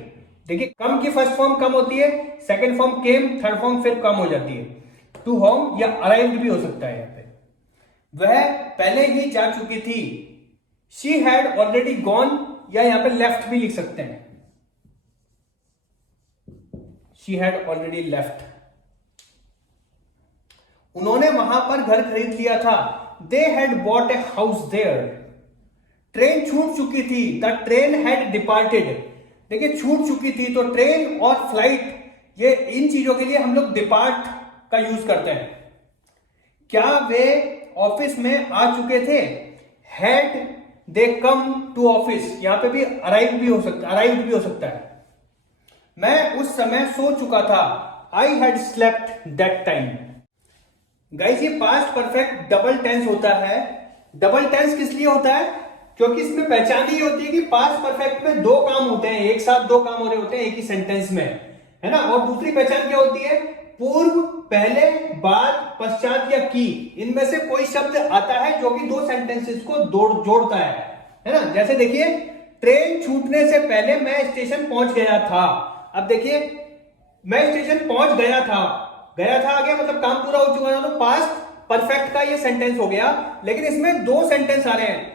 देखिए कम की फर्स्ट फॉर्म कम होती है, सेकंड फॉर्म केम, थर्ड फॉर्म फिर कम हो जाती है। टू होम या अराइव्ड भी हो सकता है। यहां पे वह पहले ही जा चुकी थी, शी हैड ऑलरेडी गॉन, या यहां पे लेफ्ट भी लिख सकते हैं, शी हैड ऑलरेडी लेफ्ट। उन्होंने वहां पर घर खरीद लिया था, they had bought a house there. Train छूट चुकी थी, द ट्रेन हैड डिपार्टेड। देखिए छूट चुकी थी, तो ट्रेन और फ्लाइट, ये इन चीजों के लिए हम लोग डिपार्ट का यूज करते हैं। क्या वे ऑफिस में आ चुके थे, had they come to office, यहां पे भी अराइव भी हो सकता है। मैं उस समय सो चुका था, I had slept that time. Guys ये पास्ट परफेक्ट डबल टेंस होता है। डबल टेंस किस लिए होता है, क्योंकि इसमें पहचान ही होती है कि पास्ट परफेक्ट में दो काम होते हैं, एक साथ दो काम हो रहे होते हैं एक ही सेंटेंस में, है ना। और दूसरी पहचान क्या होती है, पूर्व, पहले, बाद, पश्चात या की, इनमें से कोई शब्द आता है जो कि दो सेंटेंसेस को जोड़ता है ना। जैसे देखिए ट्रेन छूटने से पहले मैं स्टेशन पहुंच गया था। अब देखिए मैं स्टेशन पहुंच गया था आ गया, मतलब काम पूरा हो चुका था, तो पास्ट परफेक्ट का ये सेंटेंस हो गया। लेकिन इसमें दो सेंटेंस आ रहे हैं,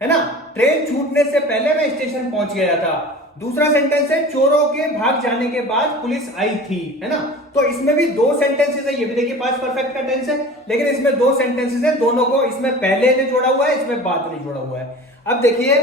है ना। ट्रेन छूटने से पहले मैं स्टेशन पहुंच गया था, दूसरा सेंटेंस है चोरों के भाग जाने के बाद पुलिस आई थी, है ना। तो इसमें भी दो सेंटेंसेस है, ये भी देखिए पास्ट परफेक्ट का टेंस है, लेकिन इसमें दो सेंटेंसेस है, दोनों को इसमें पहले ने जोड़ा हुआ है, इसमें बाद में जोड़ा हुआ है। अब देखिए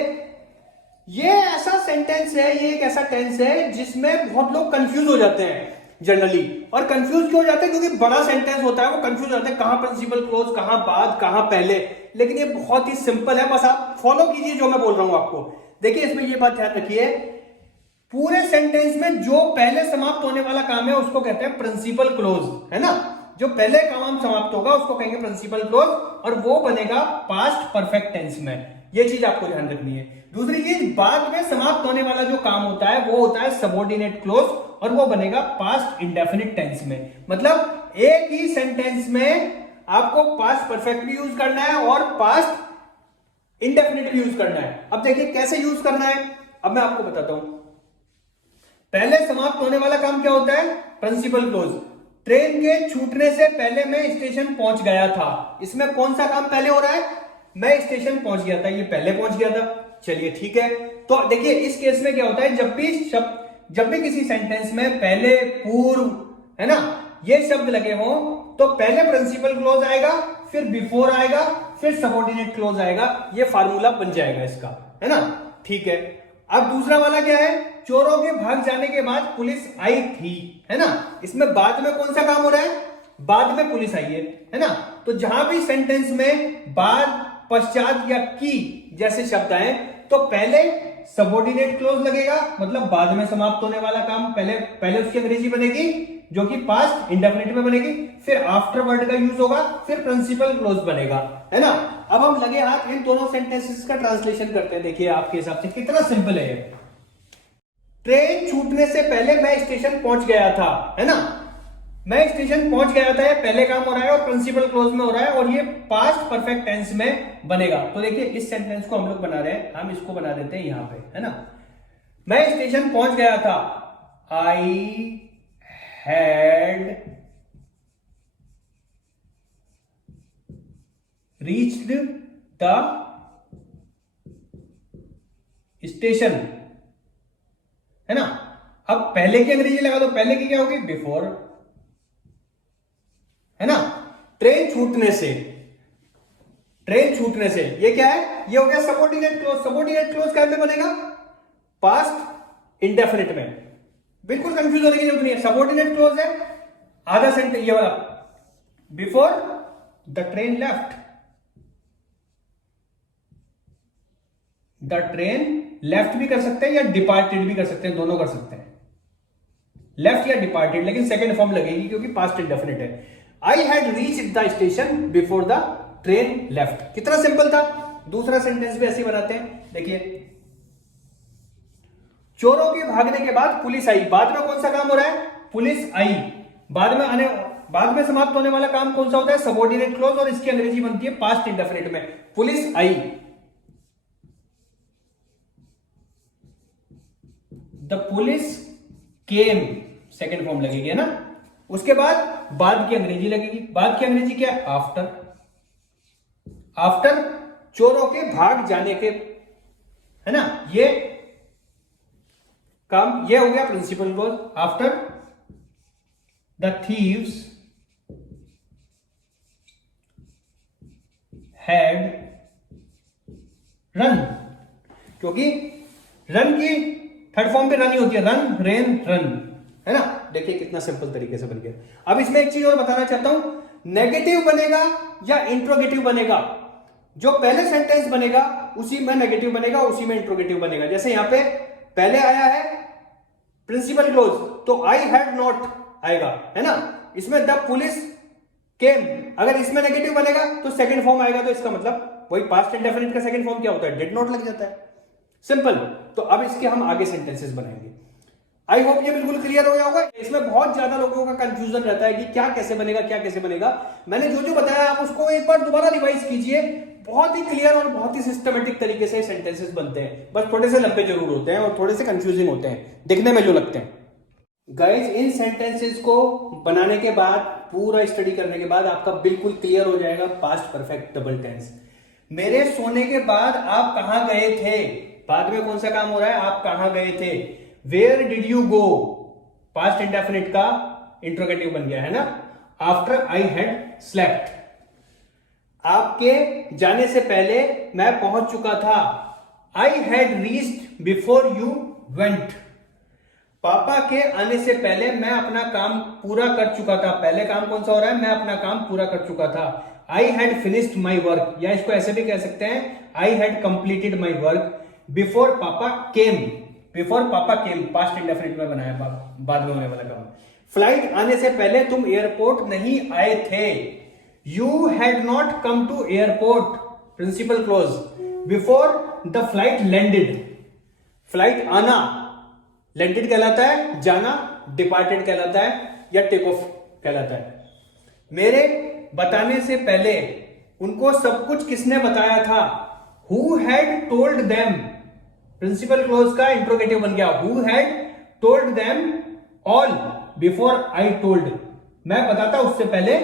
ये ऐसा सेंटेंस है, ये एक ऐसा टेंस है जिसमें बहुत लोग कंफ्यूज हो जाते हैं जनरली। और कंफ्यूज क्यों हो जाते हैं, क्योंकि बड़ा सेंटेंस होता है, वो कंफ्यूज हो जाते हैं कहां प्रिंसिपल क्लोज, कहां बाद, कहां पहले। लेकिन ये बहुत ही सिंपल है, बस आप फॉलो कीजिए जो मैं बोल रहा हूं आपको। देखिए इसमें ये बात ध्यान रखिए, पूरे सेंटेंस में जो पहले समाप्त होने वाला काम है उसको कहते हैं प्रिंसिपल क्लोज, है ना। जो पहले काम समाप्त होगा उसको कहेंगे प्रिंसिपल क्लोज, और वो बनेगा पास्ट परफेक्ट टेंस में। ये चीज आपको ध्यान रखनी है। दूसरी चीज, बाद में समाप्त होने वाला जो काम होता है वो होता है सबऑर्डिनेट क्लोज, और वो बनेगा पास्ट इंडेफिनिट टेंस में। मतलब एक ही सेंटेंस में आपको पास्ट परफेक्ट भी यूज करना है और पास्ट इंडेफिनिट भी यूज करना है। अब देखिए कैसे यूज करना है, अब मैं आपको बताता हूं। पहले समाप्त होने वाला काम क्या होता है, प्रिंसिपल क्लोज। ट्रेन के छूटने से पहले मैं स्टेशन पहुंच गया था, इसमें कौन सा काम पहले हो रहा है, मैं स्टेशन पहुंच गया था, ये पहले पहुंच गया था, चलिए ठीक है। तो देखिए इस केस में क्या होता है, जब भी किसी सेंटेंस में पहले, पूर्व, है ना, ये शब्द लगे हो तो पहले प्रिंसिपल क्लोज आएगा, फिर बिफोर आएगा, फिर सबऑर्डिनेट क्लोज आएगा। ये फार्मूला बन जाएगा इसका, है ना, ठीक है। अब दूसरा वाला क्या है, चोरों के भाग जाने के बाद पुलिस आई थी, है ना, इसमें बाद में कौन सा काम हो रहा है, बाद में पुलिस आई है ना। तो जहां भी सेंटेंस में बाद, पश्चात या की जैसे शब्द आए तो पहले सबऑर्डिनेट क्लोज लगेगा, मतलब बाद में समाप्त होने वाला काम, पहले उसकी अंग्रेजी बनेगी जो कि पास्ट इंडेफिनिट में बनेगी, फिर आफ्टर वर्ड का यूज होगा, फिर प्रिंसिपल क्लोज बनेगा, है ना। अब हम लगे हाथ इन दोनों सेंटेंसेस का ट्रांसलेशन करते हैं। देखिए आपके हिसाब से कितना सिंपल है ये। ट्रेन छूटने से पहले मैं स्टेशन पहुंच गया था, है ना, मैं स्टेशन पहुंच गया था, ये पहले काम हो रहा है और प्रिंसिपल क्लोज में हो रहा है और ये पास्ट परफेक्ट टेंस में बनेगा। तो देखिए इस सेंटेंस को हम लोग बना रहे हैं, हम इसको बना देते हैं यहां पे, है ना। मैं स्टेशन पहुंच गया था, I had reached the station, है ना। अब पहले की अंग्रेजी लगा दो, पहले की क्या होगी, बिफोर, है ना। ट्रेन छूटने से, ट्रेन छूटने से, ये क्या है, ये हो गया सबऑर्डिनेट क्लोज। सबऑर्डिनेट क्लोज क्या में बनेगा, पास्ट इंडेफिनिट में। बिल्कुल कंफ्यूज होने की जरूरत नहीं है, सबऑर्डिनेट क्लोज है, आधा सेंटेंस ये वाला, before the train left, the train left भी कर सकते हैं या डिपार्टेड भी कर सकते हैं, दोनों कर सकते हैं, लेफ्ट या डिपार्टेड, लेकिन सेकेंड फॉर्म लगेगी क्योंकि पास्ट इंडेफिनिट है। I had reached the station before the train left. कितना सिंपल था। दूसरा सेंटेंस भी ऐसे ही बनाते हैं, देखिए, चोरों के भागने के बाद पुलिस आई। बाद में कौन सा काम हो रहा है, पुलिस आई। बाद में समाप्त होने वाला काम कौन सा होता है, सबऑर्डिनेट क्लोज, और इसकी अंग्रेजी बनती है पास्ट इंडेफिनिट में, police I. The police came, second form लगेगी, है ना। उसके बाद की अंग्रेजी लगेगी, बाद की अंग्रेजी क्या है, आफ्टर। आफ्टर चोरों के भाग जाने के, है ना, ये काम, ये हो गया principal clause. After the thieves had run, क्योंकि रन की थर्ड फॉर्म पे रन ही होती है, रन, रेन, रन, है ना। देखिए कितना सिंपल तरीके से बन गया। अब इसमें एक चीज और बताना चाहता हूं, नेगेटिव बनेगा या इंट्रोगेटिव बनेगा। जो पहले सेंटेंस बनेगा उसी में नेगेटिव बनेगा, उसी में इंट्रोगेटिव बनेगा। जैसे यहां पे पहले आया है प्रिंसिपल क्लोज, तो आई हैड नॉट आएगा, है ना। इसमें द पुलिस केम, अगर इसमें नेगेटिव बनेगा तो सेकंड फॉर्म आएगा, तो इसका मतलब वही पास्ट इंडेफिनिट का सेकंड फॉर्म क्या होता है, डिड नॉट लग जाता है, सिंपल। तो अब इसके हम आगे सेंटेंसेस बनाएंगे। आई होप ये बिल्कुल क्लियर हो गया होगा। इसमें बहुत ज्यादा लोगों का कंफ्यूजन रहता है कि क्या कैसे बनेगा, क्या कैसे बनेगा। मैंने जो जो बताया आप उसको एक बार दोबारा रिवाइज कीजिए, बहुत ही क्लियर और बहुत ही सिस्टमेटिक तरीके से सेंटेंसेस बनते हैं। बस थोड़े से लंबे जरूर होते हैं और थोड़े से कंफ्यूजिंग होते हैं दिखने में जो लगते हैं। गाइज इन सेंटेंसेस को बनाने के बाद, पूरा स्टडी करने के बाद आपका बिल्कुल क्लियर हो जाएगा पास्ट परफेक्ट डबल टेंस। मेरे सोने के बाद आप कहां गए थे, बाद में कौन सा काम हो रहा है, आप कहां गए थे। Where did you go, past indefinite का इंट्रोगेटिव बन गया, है ना। आफ्टर आई हैड स्लेप्ट, आपके जाने से पहले मैं पहुंच चुका था। I had reached before you went, पापा के आने से पहले मैं अपना काम पूरा कर चुका था। पहले काम कौन सा हो रहा है, मैं अपना काम पूरा कर चुका था। I had finished my work, या इसको ऐसे भी कह सकते हैं, I had completed my work before पापा केम। बिफोर पापा केम पास्ट इंडेफिनिट में बनाया, बाद में होने वाला काम। फ्लाइट आने से पहले तुम एयरपोर्ट नहीं आए थे। You had not come to airport, principal clause, before the flight landed. Flight आना लैंडेड कहलाता है, जाना डिपार्टेड कहलाता है या टेक ऑफ कहलाता है। मेरे बताने से पहले उनको सब कुछ किसने बताया था। Who had told them, principal clause का इंट्रोगेटिव बन गया। Who had told them all before I told, मैं बताता उससे पहले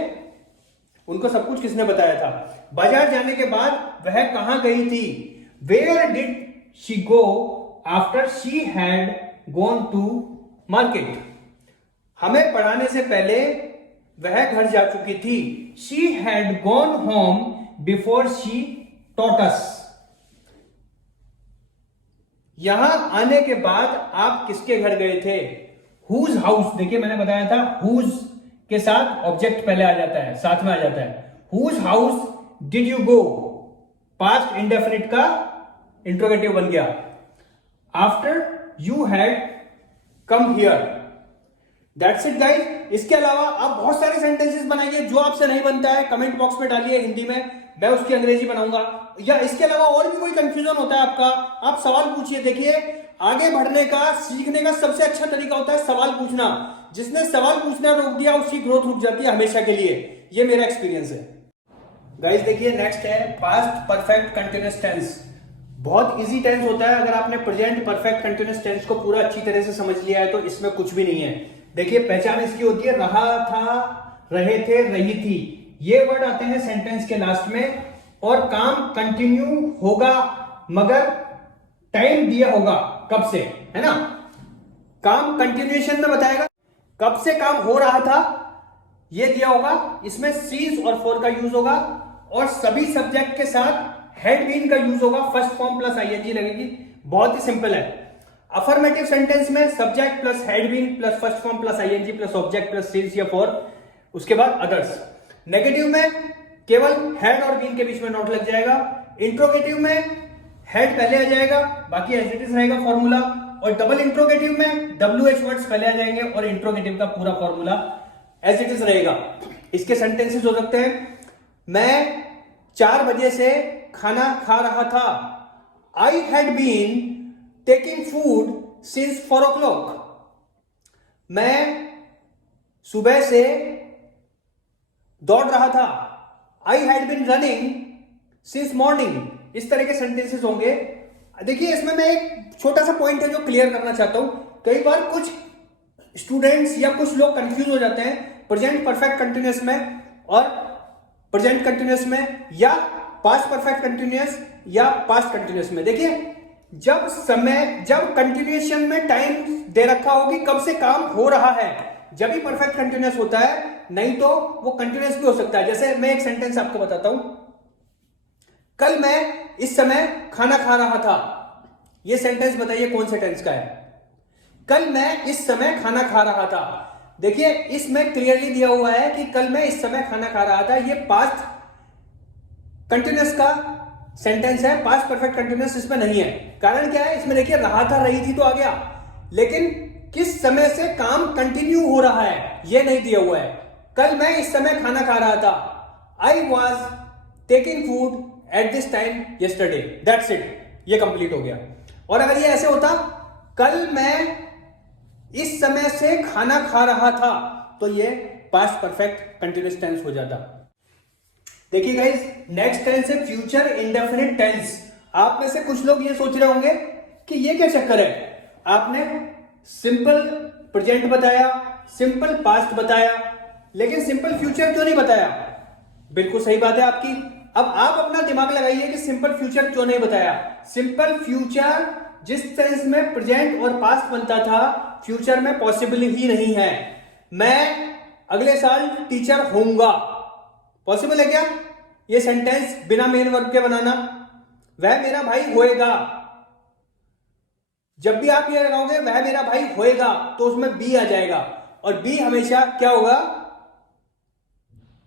उनको सब कुछ किसने बताया था। बाजार जाने के बाद वह कहां गई थी? Where did she go after she had gone to market? हमें पढ़ाने से पहले वह घर जा चुकी थी। She had gone home before she taught us. यहां आने के बाद आप किसके घर गए थे? Whose house. देखिए मैंने बताया था हुज के साथ ऑब्जेक्ट पहले आ जाता है, साथ में आ जाता है। Whose house did you go? Past indefinite का इंट्रोगेटिव बन गया। After you had come here. That's it guys. इसके अलावा आप बहुत सारे सेंटेंसेस बनाइए, जो आपसे नहीं बनता है कमेंट बॉक्स में डालिए हिंदी में, मैं उसकी अंग्रेजी बनाऊंगा। या इसके अलावा और भी कोई कंफ्यूजन होता है आपका, आप सवाल पूछिए। देखिए आगे बढ़ने का, सीखने का सबसे अच्छा तरीका होता है सवाल पूछना। जिसने सवाल पूछना रोक दिया उसकी ग्रोथ रुक जाती है हमेशा के लिए। ये मेरा एक्सपीरियंस है गाइस। देखिए नेक्स्ट है पास्ट परफेक्ट कंटिन्यूअस टेंस। बहुत इजी टेंस होता है। अगर आपने प्रेजेंट परफेक्ट कंटिन्यूअस टेंस को पूरा अच्छी तरह से समझ लिया है तो इसमें कुछ भी नहीं है। देखिए पहचान इसकी होती है रहा था, रहे थे, रही थी। ये वर्ड आते हैं सेंटेंस के लास्ट में। और काम कंटिन्यू होगा मगर टाइम दिया होगा कब से, है ना। काम कंटिन्यूएशन में बताएगा कब से काम हो रहा था, ये दिया होगा। इसमें सीज और फॉर का यूज होगा और सभी सब्जेक्ट के साथ हैड बीन का यूज होगा। फर्स्ट फॉर्म प्लस आईएनजी लगेगी। बहुत ही सिंपल है। अफर्मेटिव सेंटेंस में subject plus had been plus first form plus ING plus object plus सीज या फॉर, उसके बाद अदर्स। नेगेटिव में केवल हैड और बीन के बीच में नॉट लग जाएगा। इंट्रोगेटिव में हैड पहले आ जाएगा, बाकी एज इट इज रहेगा फॉर्मूला। और डबल इंट्रोगेटिव में WH वर्ड्स पहले आ जाएंगे और इंट्रोगेटिव का पूरा फॉर्मूला एज इट इज रहेगा। इसके सेंटेंसेस हो सकते हैं, मैं 4 बजे से खाना खा रहा था। I had been taking food since 4 o'clock। मैं सुबह से दौड़ रहा था। I had been running since morning. इस तरह के सेंटेंसेस होंगे। देखिए इसमें मैं एक छोटा सा पॉइंट है जो क्लियर करना चाहता हूं। कई बार कुछ स्टूडेंट्स या कुछ लोग कंफ्यूज हो जाते हैं प्रेजेंट परफेक्ट कंटिन्यूअस में और प्रेजेंट कंटिन्यूअस में, या पास्ट परफेक्ट कंटिन्यूअस या पास्ट कंटिन्यूअस में। देखिए जब कंटिन्यूएशन में टाइम दे रखा होगी कब से काम हो रहा है, जब ही परफेक्ट कंटिन्यूअस होता है, नहीं तो वो कंटिन्यूअस भी हो सकता है। जैसे मैं एक सेंटेंस आपको बताता हूं, कल मैं इस समय खाना खा रहा था। ये सेंटेंस बताइए कौन से टेंस का है? कल मैं इस समय खाना खा रहा था। देखिए इसमें क्लियरली दिया हुआ है कि कल मैं इस समय खाना खा रहा था। ये पास्ट कंटिन्यूअस का सेंटेंस है, पास्ट परफेक्ट कंटिन्यूअस इसमें नहीं है। कारण क्या है? इसमें देखिए रहा था, रही थी तो आ गया, लेकिन किस समय से काम कंटिन्यू हो रहा है ये नहीं दिया हुआ है। कल मैं इस समय खाना खा रहा था। I was taking food at this time yesterday. That's it, ये कंप्लीट हो गया। और अगर ये ऐसे होता कल मैं इस समय से खाना खा रहा था, तो ये पास्ट परफेक्ट कंटिन्यूअस टेंस हो जाता। देखिए गाइस नेक्स्ट टेंस है फ्यूचर इंडेफिनिट टेंस। आप में से कुछ लोग ये सोच रहे होंगे कि ये क्या चक्कर है, आपने सिंपल प्रेजेंट बताया, सिंपल पास्ट बताया, लेकिन सिंपल फ्यूचर क्यों नहीं बताया? बिल्कुल सही बात है आपकी। अब आप अपना दिमाग लगाइए कि सिंपल फ्यूचर क्यों नहीं बताया। सिंपल फ्यूचर जिस टेंस में प्रेजेंट और पास्ट बनता था, फ्यूचर में पॉसिबल ही नहीं है। मैं अगले साल टीचर होऊंगा, पॉसिबल है क्या ये सेंटेंस बिना मेन वर्ब के बनाना? वह मेरा भाई होएगा, जब भी आप ये लगाओगे वह मेरा भाई होएगा तो उसमें बी आ जाएगा, और बी हमेशा क्या होगा?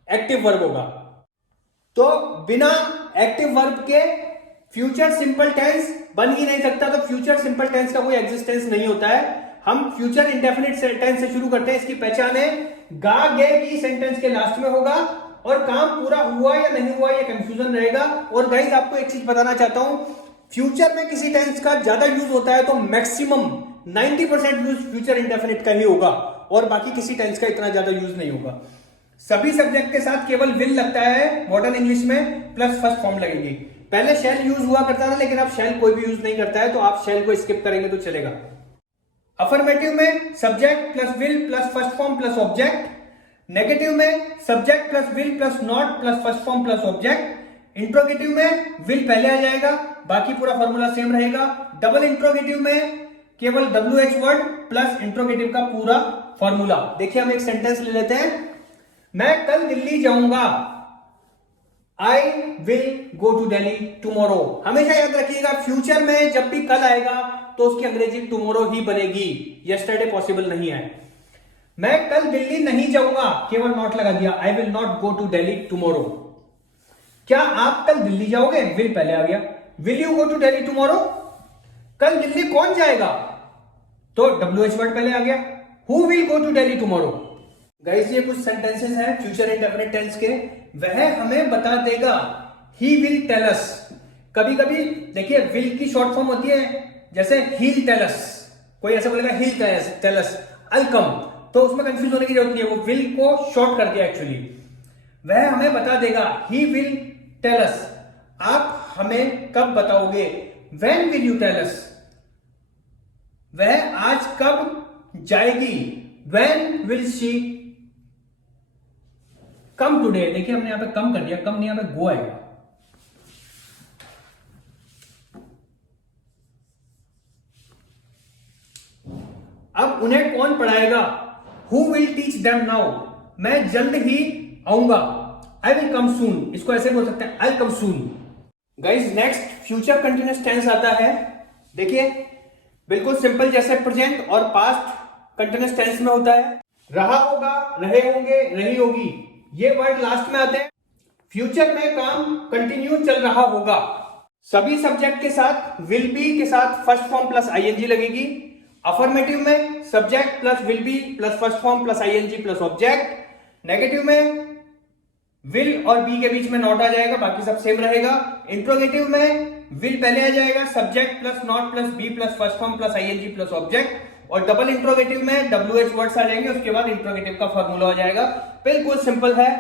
एक्टिव वर्ब होगा। तो बिना एक्टिव वर्ब के फ्यूचर सिंपल टेंस बन ही नहीं सकता। तो फ्यूचर सिंपल टेंस का कोई एग्जिस्टेंस नहीं होता है। हम फ्यूचर इंडेफिनिट टेंस से शुरू करते हैं। इसकी पहचान है गा गे की सेंटेंस के लास्ट में होगा, और काम पूरा हुआ या नहीं हुआ ये कंफ्यूजन रहेगा। और गाइस आपको एक चीज बताना चाहता हूं, फ्यूचर में किसी टेंस का ज्यादा यूज होता है तो मैक्सिमम 90% यूज फ्यूचर इंडेफिनिट का ही होगा, और बाकी किसी टेंस का इतना ज्यादा यूज नहीं होगा। सभी सब्जेक्ट के साथ केवल विल लगता है मॉडर्न इंग्लिश में, प्लस फर्स्ट फॉर्म लगेगी। पहले शेल यूज हुआ करता था, लेकिन अब शेल कोई भी यूज नहीं करता है, तो आप शेल को स्किप करेंगे तो चलेगा। अफर्मेटिव में subject plus will plus first form plus object. Negative में subject plus will plus not plus first form plus object. Interrogative में विल पहले आ जाएगा, बाकी पूरा फॉर्मूला सेम रहेगा। डबल इंट्रोगेटिव में केवल WH वर्ड प्लस इंट्रोगेटिव का पूरा फॉर्मूला। देखिए हम एक सेंटेंस ले लेते हैं, मैं कल दिल्ली जाऊंगा, I will go to Delhi tomorrow। हमेशा याद रखिएगा फ्यूचर में जब भी कल आएगा तो उसकी अंग्रेजी टुमारो ही बनेगी, यस्टरडे पॉसिबल नहीं है। मैं कल दिल्ली नहीं जाऊंगा, केवल नॉट लगा दिया, I will not go to Delhi tomorrow। क्या आप कल दिल्ली जाओगे, विल पहले आ गया, will you go to Delhi tomorrow। कल दिल्ली कौन जाएगा, तो WH वर्ड पहले आ गया, who will go to Delhi tomorrow। Guys ये कुछ सेंटेंसेस हैं फ्यूचर इंडेफिनिट टेंस के, वह हमें बता देगा, he will tell us। कभी कभी देखिए विल की शॉर्ट फॉर्म होती है, जैसे he'll tell us, कोई ऐसा बोलेगा he'll tell us I'll come, तो उसमें कंफ्यूज होने की जरूरत नहीं है, वो विल को शॉर्ट कर दिया एक्चुअली। वह हमें बता देगा, he will tell us। आप हमें कब बताओगे, when will you tell us। वह आज कब जाएगी, when will she come today. देखिए हमने यहां पे कम कर दिया, कम नहीं, यहां पे गो आएगा। अब उन्हें कौन पढ़ाएगा, who will teach them now. मैं जल्द ही आऊंगा, आई विल कम सून। इसको ऐसे बोल सकते हैं, I will come soon. Guys next future continuous tense आता है। देखिए बिल्कुल सिंपल, जैसे प्रेजेंट और पास्ट कंटिन्यूअस टेंस में होता है, रहा होगा, रहे होंगे, रही होगी, ये वर्ड लास्ट में आते हैं। फ्यूचर में काम कंटिन्यू चल रहा होगा, सभी सब्जेक्ट के साथ विल बी के साथ फर्स्ट फॉर्म प्लस आईएनजी लगेगी। अफर्मेटिव में subject plus will be plus first form plus ING plus object. Negative में विल और बी के बीच में नॉट आ जाएगा, बाकी सब सेम रहेगा। इंट्रोगेटिव में विल पहले आ जाएगा, subject plus not plus be plus first form plus ING plus object. और डबल इंट्रोगेटिव में WH वर्ड्स आ जाएंगे, उसके बाद इंट्रोगेटिव का फॉर्मूला आ जाएगा। बिल्कुल सिंपल है,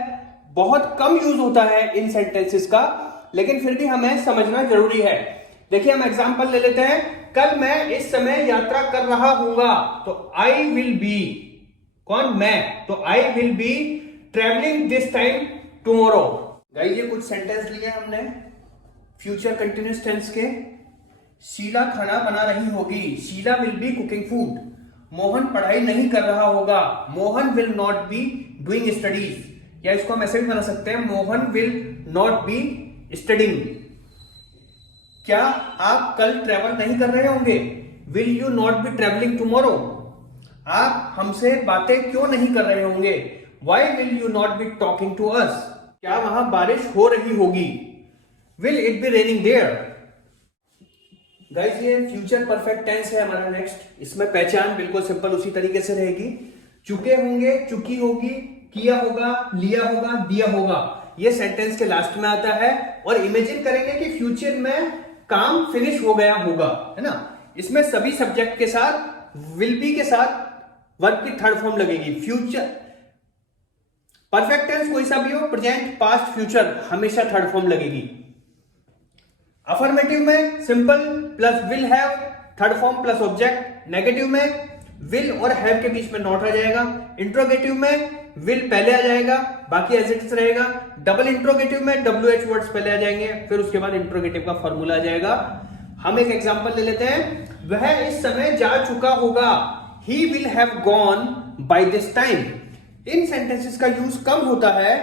बहुत कम यूज होता है इन सेंटेंसेस का, लेकिन फिर भी हमें समझना जरूरी है। देखिए हम एग्जांपल ले लेते हैं, कल मैं इस समय यात्रा कर रहा हूंगा, तो आई विल बी, कौन, मैं, तो I will be travelling this time tomorrow. Guys ये कुछ सेंटेंस लिए हमने फ्यूचर कंटिन्यूअस टेंस के। शीला खाना बना रही होगी, Sheela will be cooking food. Mohan पढ़ाई नहीं कर रहा होगा, Mohan will not be doing studies. या इसको हम ऐसे भी बना सकते हैं, Mohan will not be studying. क्या आप कल ट्रेवल नहीं कर रहे होंगे, will you not be travelling tomorrow. आप हमसे बातें क्यों नहीं कर रहे होंगे, why will you not be talking to us. क्या वहां बारिश हो रही होगी, will it be raining there. Guys ये फ्यूचर परफेक्ट टेंस है हमारा नेक्स्ट। इसमें पहचान बिल्कुल सिंपल उसी तरीके से रहेगी, चुके होंगे, चुकी होगी, किया होगा, लिया होगा, दिया होगा, ये सेंटेंस के लास्ट में आता है। और इमेजिन करेंगे कि फ्यूचर में काम फिनिश हो गया होगा, है ना। इसमें सभी सब्जेक्ट के साथ विल बी के साथ वर्ब की थर्ड फॉर्म लगेगी। फ्यूचर परफेक्ट टेंस कोई सा भी हो, प्रेजेंट, पास्ट, फ्यूचर, हमेशा थर्ड फॉर्म लगेगी। अफर्मेटिव में simple plus will have third form plus object. Negative में विल और हैव के बीच में नॉट आ जाएगा। इंट्रोगेटिव में विल पहले आ जाएगा, बाकी एज इट इज रहेगा। डबल इंट्रोगेटिव में WH वर्ड्स पहले आ जाएंगे, फिर उसके बाद इंट्रोगेटिव का फॉर्मूला आ जाएगा। हम एक एग्जांपल ले लेते हैं, वह इस समय जा चुका होगा, he will have gone by this time. इन सेंटेंसेस का यूज कम होता है,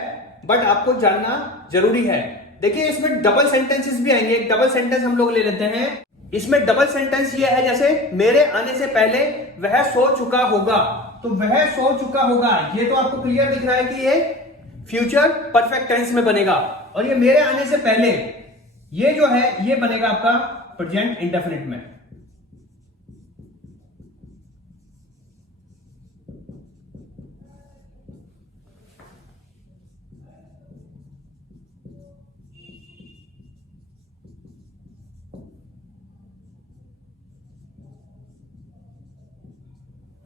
बट आपको जानना जरूरी है। देखिए इसमें डबल सेंटेंसेस भी आएंगे। एक डबल सेंटेंस हम लोग ले लेते हैं। इसमें डबल सेंटेंस ये है, जैसे मेरे आने से पहले वह सो चुका होगा, तो वह सो चुका होगा, ये तो आपको क्लियर दिख रहा है कि ये फ्यूचर परफेक्ट टेंस में बनेगा। और ये मेरे आने से पहले, ये जो है ये बनेगा आपका प्रेजेंट इंडेफिनिट में।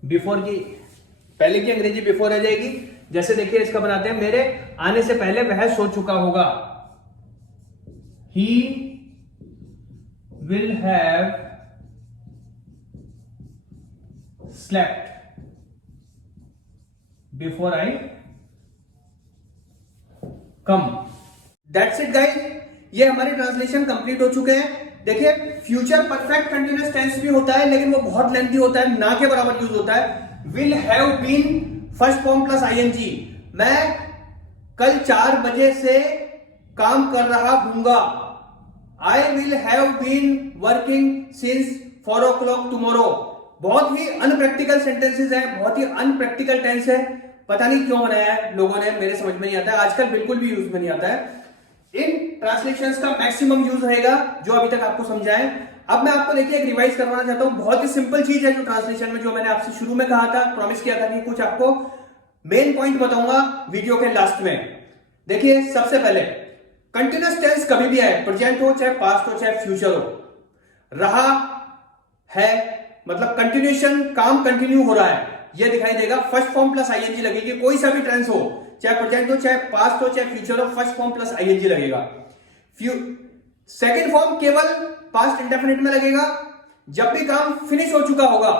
बिफोर की पहले की अंग्रेजी बिफोर आ जाएगी। जैसे देखिए इसका बनाते हैं, मेरे आने से पहले वह सो चुका होगा, he will have slept before I come. That's it guys. ये हमारे ट्रांसलेशन कंप्लीट हो चुके हैं। देखिए फ्यूचर परफेक्ट कंटिन्यूअस टेंस भी होता है, लेकिन वो बहुत लेंथी होता है, ना के बराबर यूज होता है। Will have been first form plus ING. मैं कल 4 बजे से काम कर रहा हूंगा। I will have been working since 4 o'clock tomorrow. बहुत ही अनप्रैक्टिकल सेंटेंसेस है, बहुत ही अनप्रैक्टिकल टेंस है। पता नहीं क्यों बनाया है लोगों ने, मेरे समझ में नहीं आता है, आजकल बिल्कुल भी यूज में नहीं आता है। इन ट्रांसलेशंस का मैक्सिमम यूज रहेगा जो अभी तक आपको समझाएं। अब मैं आपको देखिए एक रिवाइज करवाना चाहता हूं। बहुत ही सिंपल चीज है जो ट्रांसलेशन में, जो मैंने आपसे शुरू में कहा था, प्रॉमिस किया था कि कुछ आपको मेन पॉइंट बताऊंगा वीडियो के लास्ट में। देखिए सबसे पहले कंटिन्यूअस टेंस कभी भी आए, प्रेजेंट हो चाहे पास्ट हो चाहे फ्यूचर हो। रहा है मतलब कंटिन्यूएशन, काम कंटिन्यू हो रहा है, यह दिखाई देगा। फर्स्ट फॉर्म प्लस आईएनजी लगेगी। कोई सा भी टेंस हो, चाहे प्रेजेंट हो चाहे पास्ट हो चाहे फ्यूचर हो, फर्स्ट फॉर्म प्लस आईएनजी लगेगा। सेकेंड फॉर्म केवल पास्ट इंडेफिनिट में लगेगा। जब भी काम फिनिश हो चुका होगा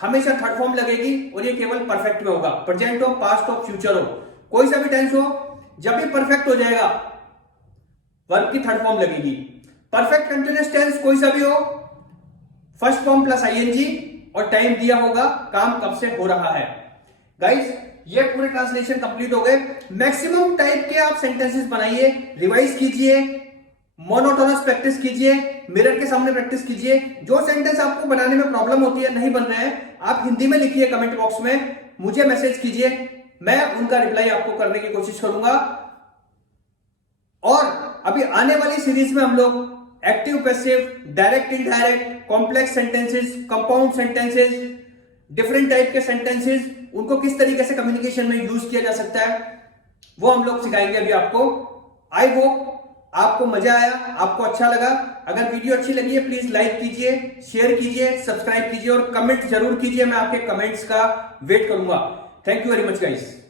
हमेशा थर्ड फॉर्म लगेगी, और ये केवल परफेक्ट में होगा। प्रेजेंट हो, पास्ट हो, फ्यूचर हो, कोई सा भी टेंस हो, जब भी परफेक्ट हो जाएगा वर्ब की थर्ड फॉर्म लगेगी। परफेक्ट कंटिन्यूअस टेंस कोई सा भी हो, फर्स्ट फॉर्म प्लस आईएनजी, और टाइम दिया होगा काम कब से हो रहा है। गाइस ये पूरे ट्रांसलेशन कंप्लीट हो गए। मैक्सिमम टाइप के आप सेंटेंसेस बनाइए, रिवाइज कीजिए, मोनोटोनस प्रैक्टिस कीजिए, मिरर के सामने प्रैक्टिस कीजिए। जो सेंटेंस आपको बनाने में प्रॉब्लम होती है, नहीं बन रहे हैं, आप हिंदी में लिखिए कमेंट बॉक्स में, मुझे मैसेज कीजिए, मैं उनका रिप्लाई आपको करने की कोशिश करूंगा। और अभी आने वाली सीरीज में हम लोग active passive, direct indirect, complex sentences, compound sentences, different type के सेंटेंसेस, उनको किस तरीके से कम्युनिकेशन में यूज किया जा सकता है, वो हम लोग सिखाएंगे अभी आपको। आई होप आपको मजा आया, आपको अच्छा लगा। अगर वीडियो अच्छी लगी है प्लीज लाइक कीजिए, शेयर कीजिए, सब्सक्राइब कीजिए और कमेंट जरूर कीजिए। मैं आपके कमेंट्स का वेट करूंगा। Thank you very much guys.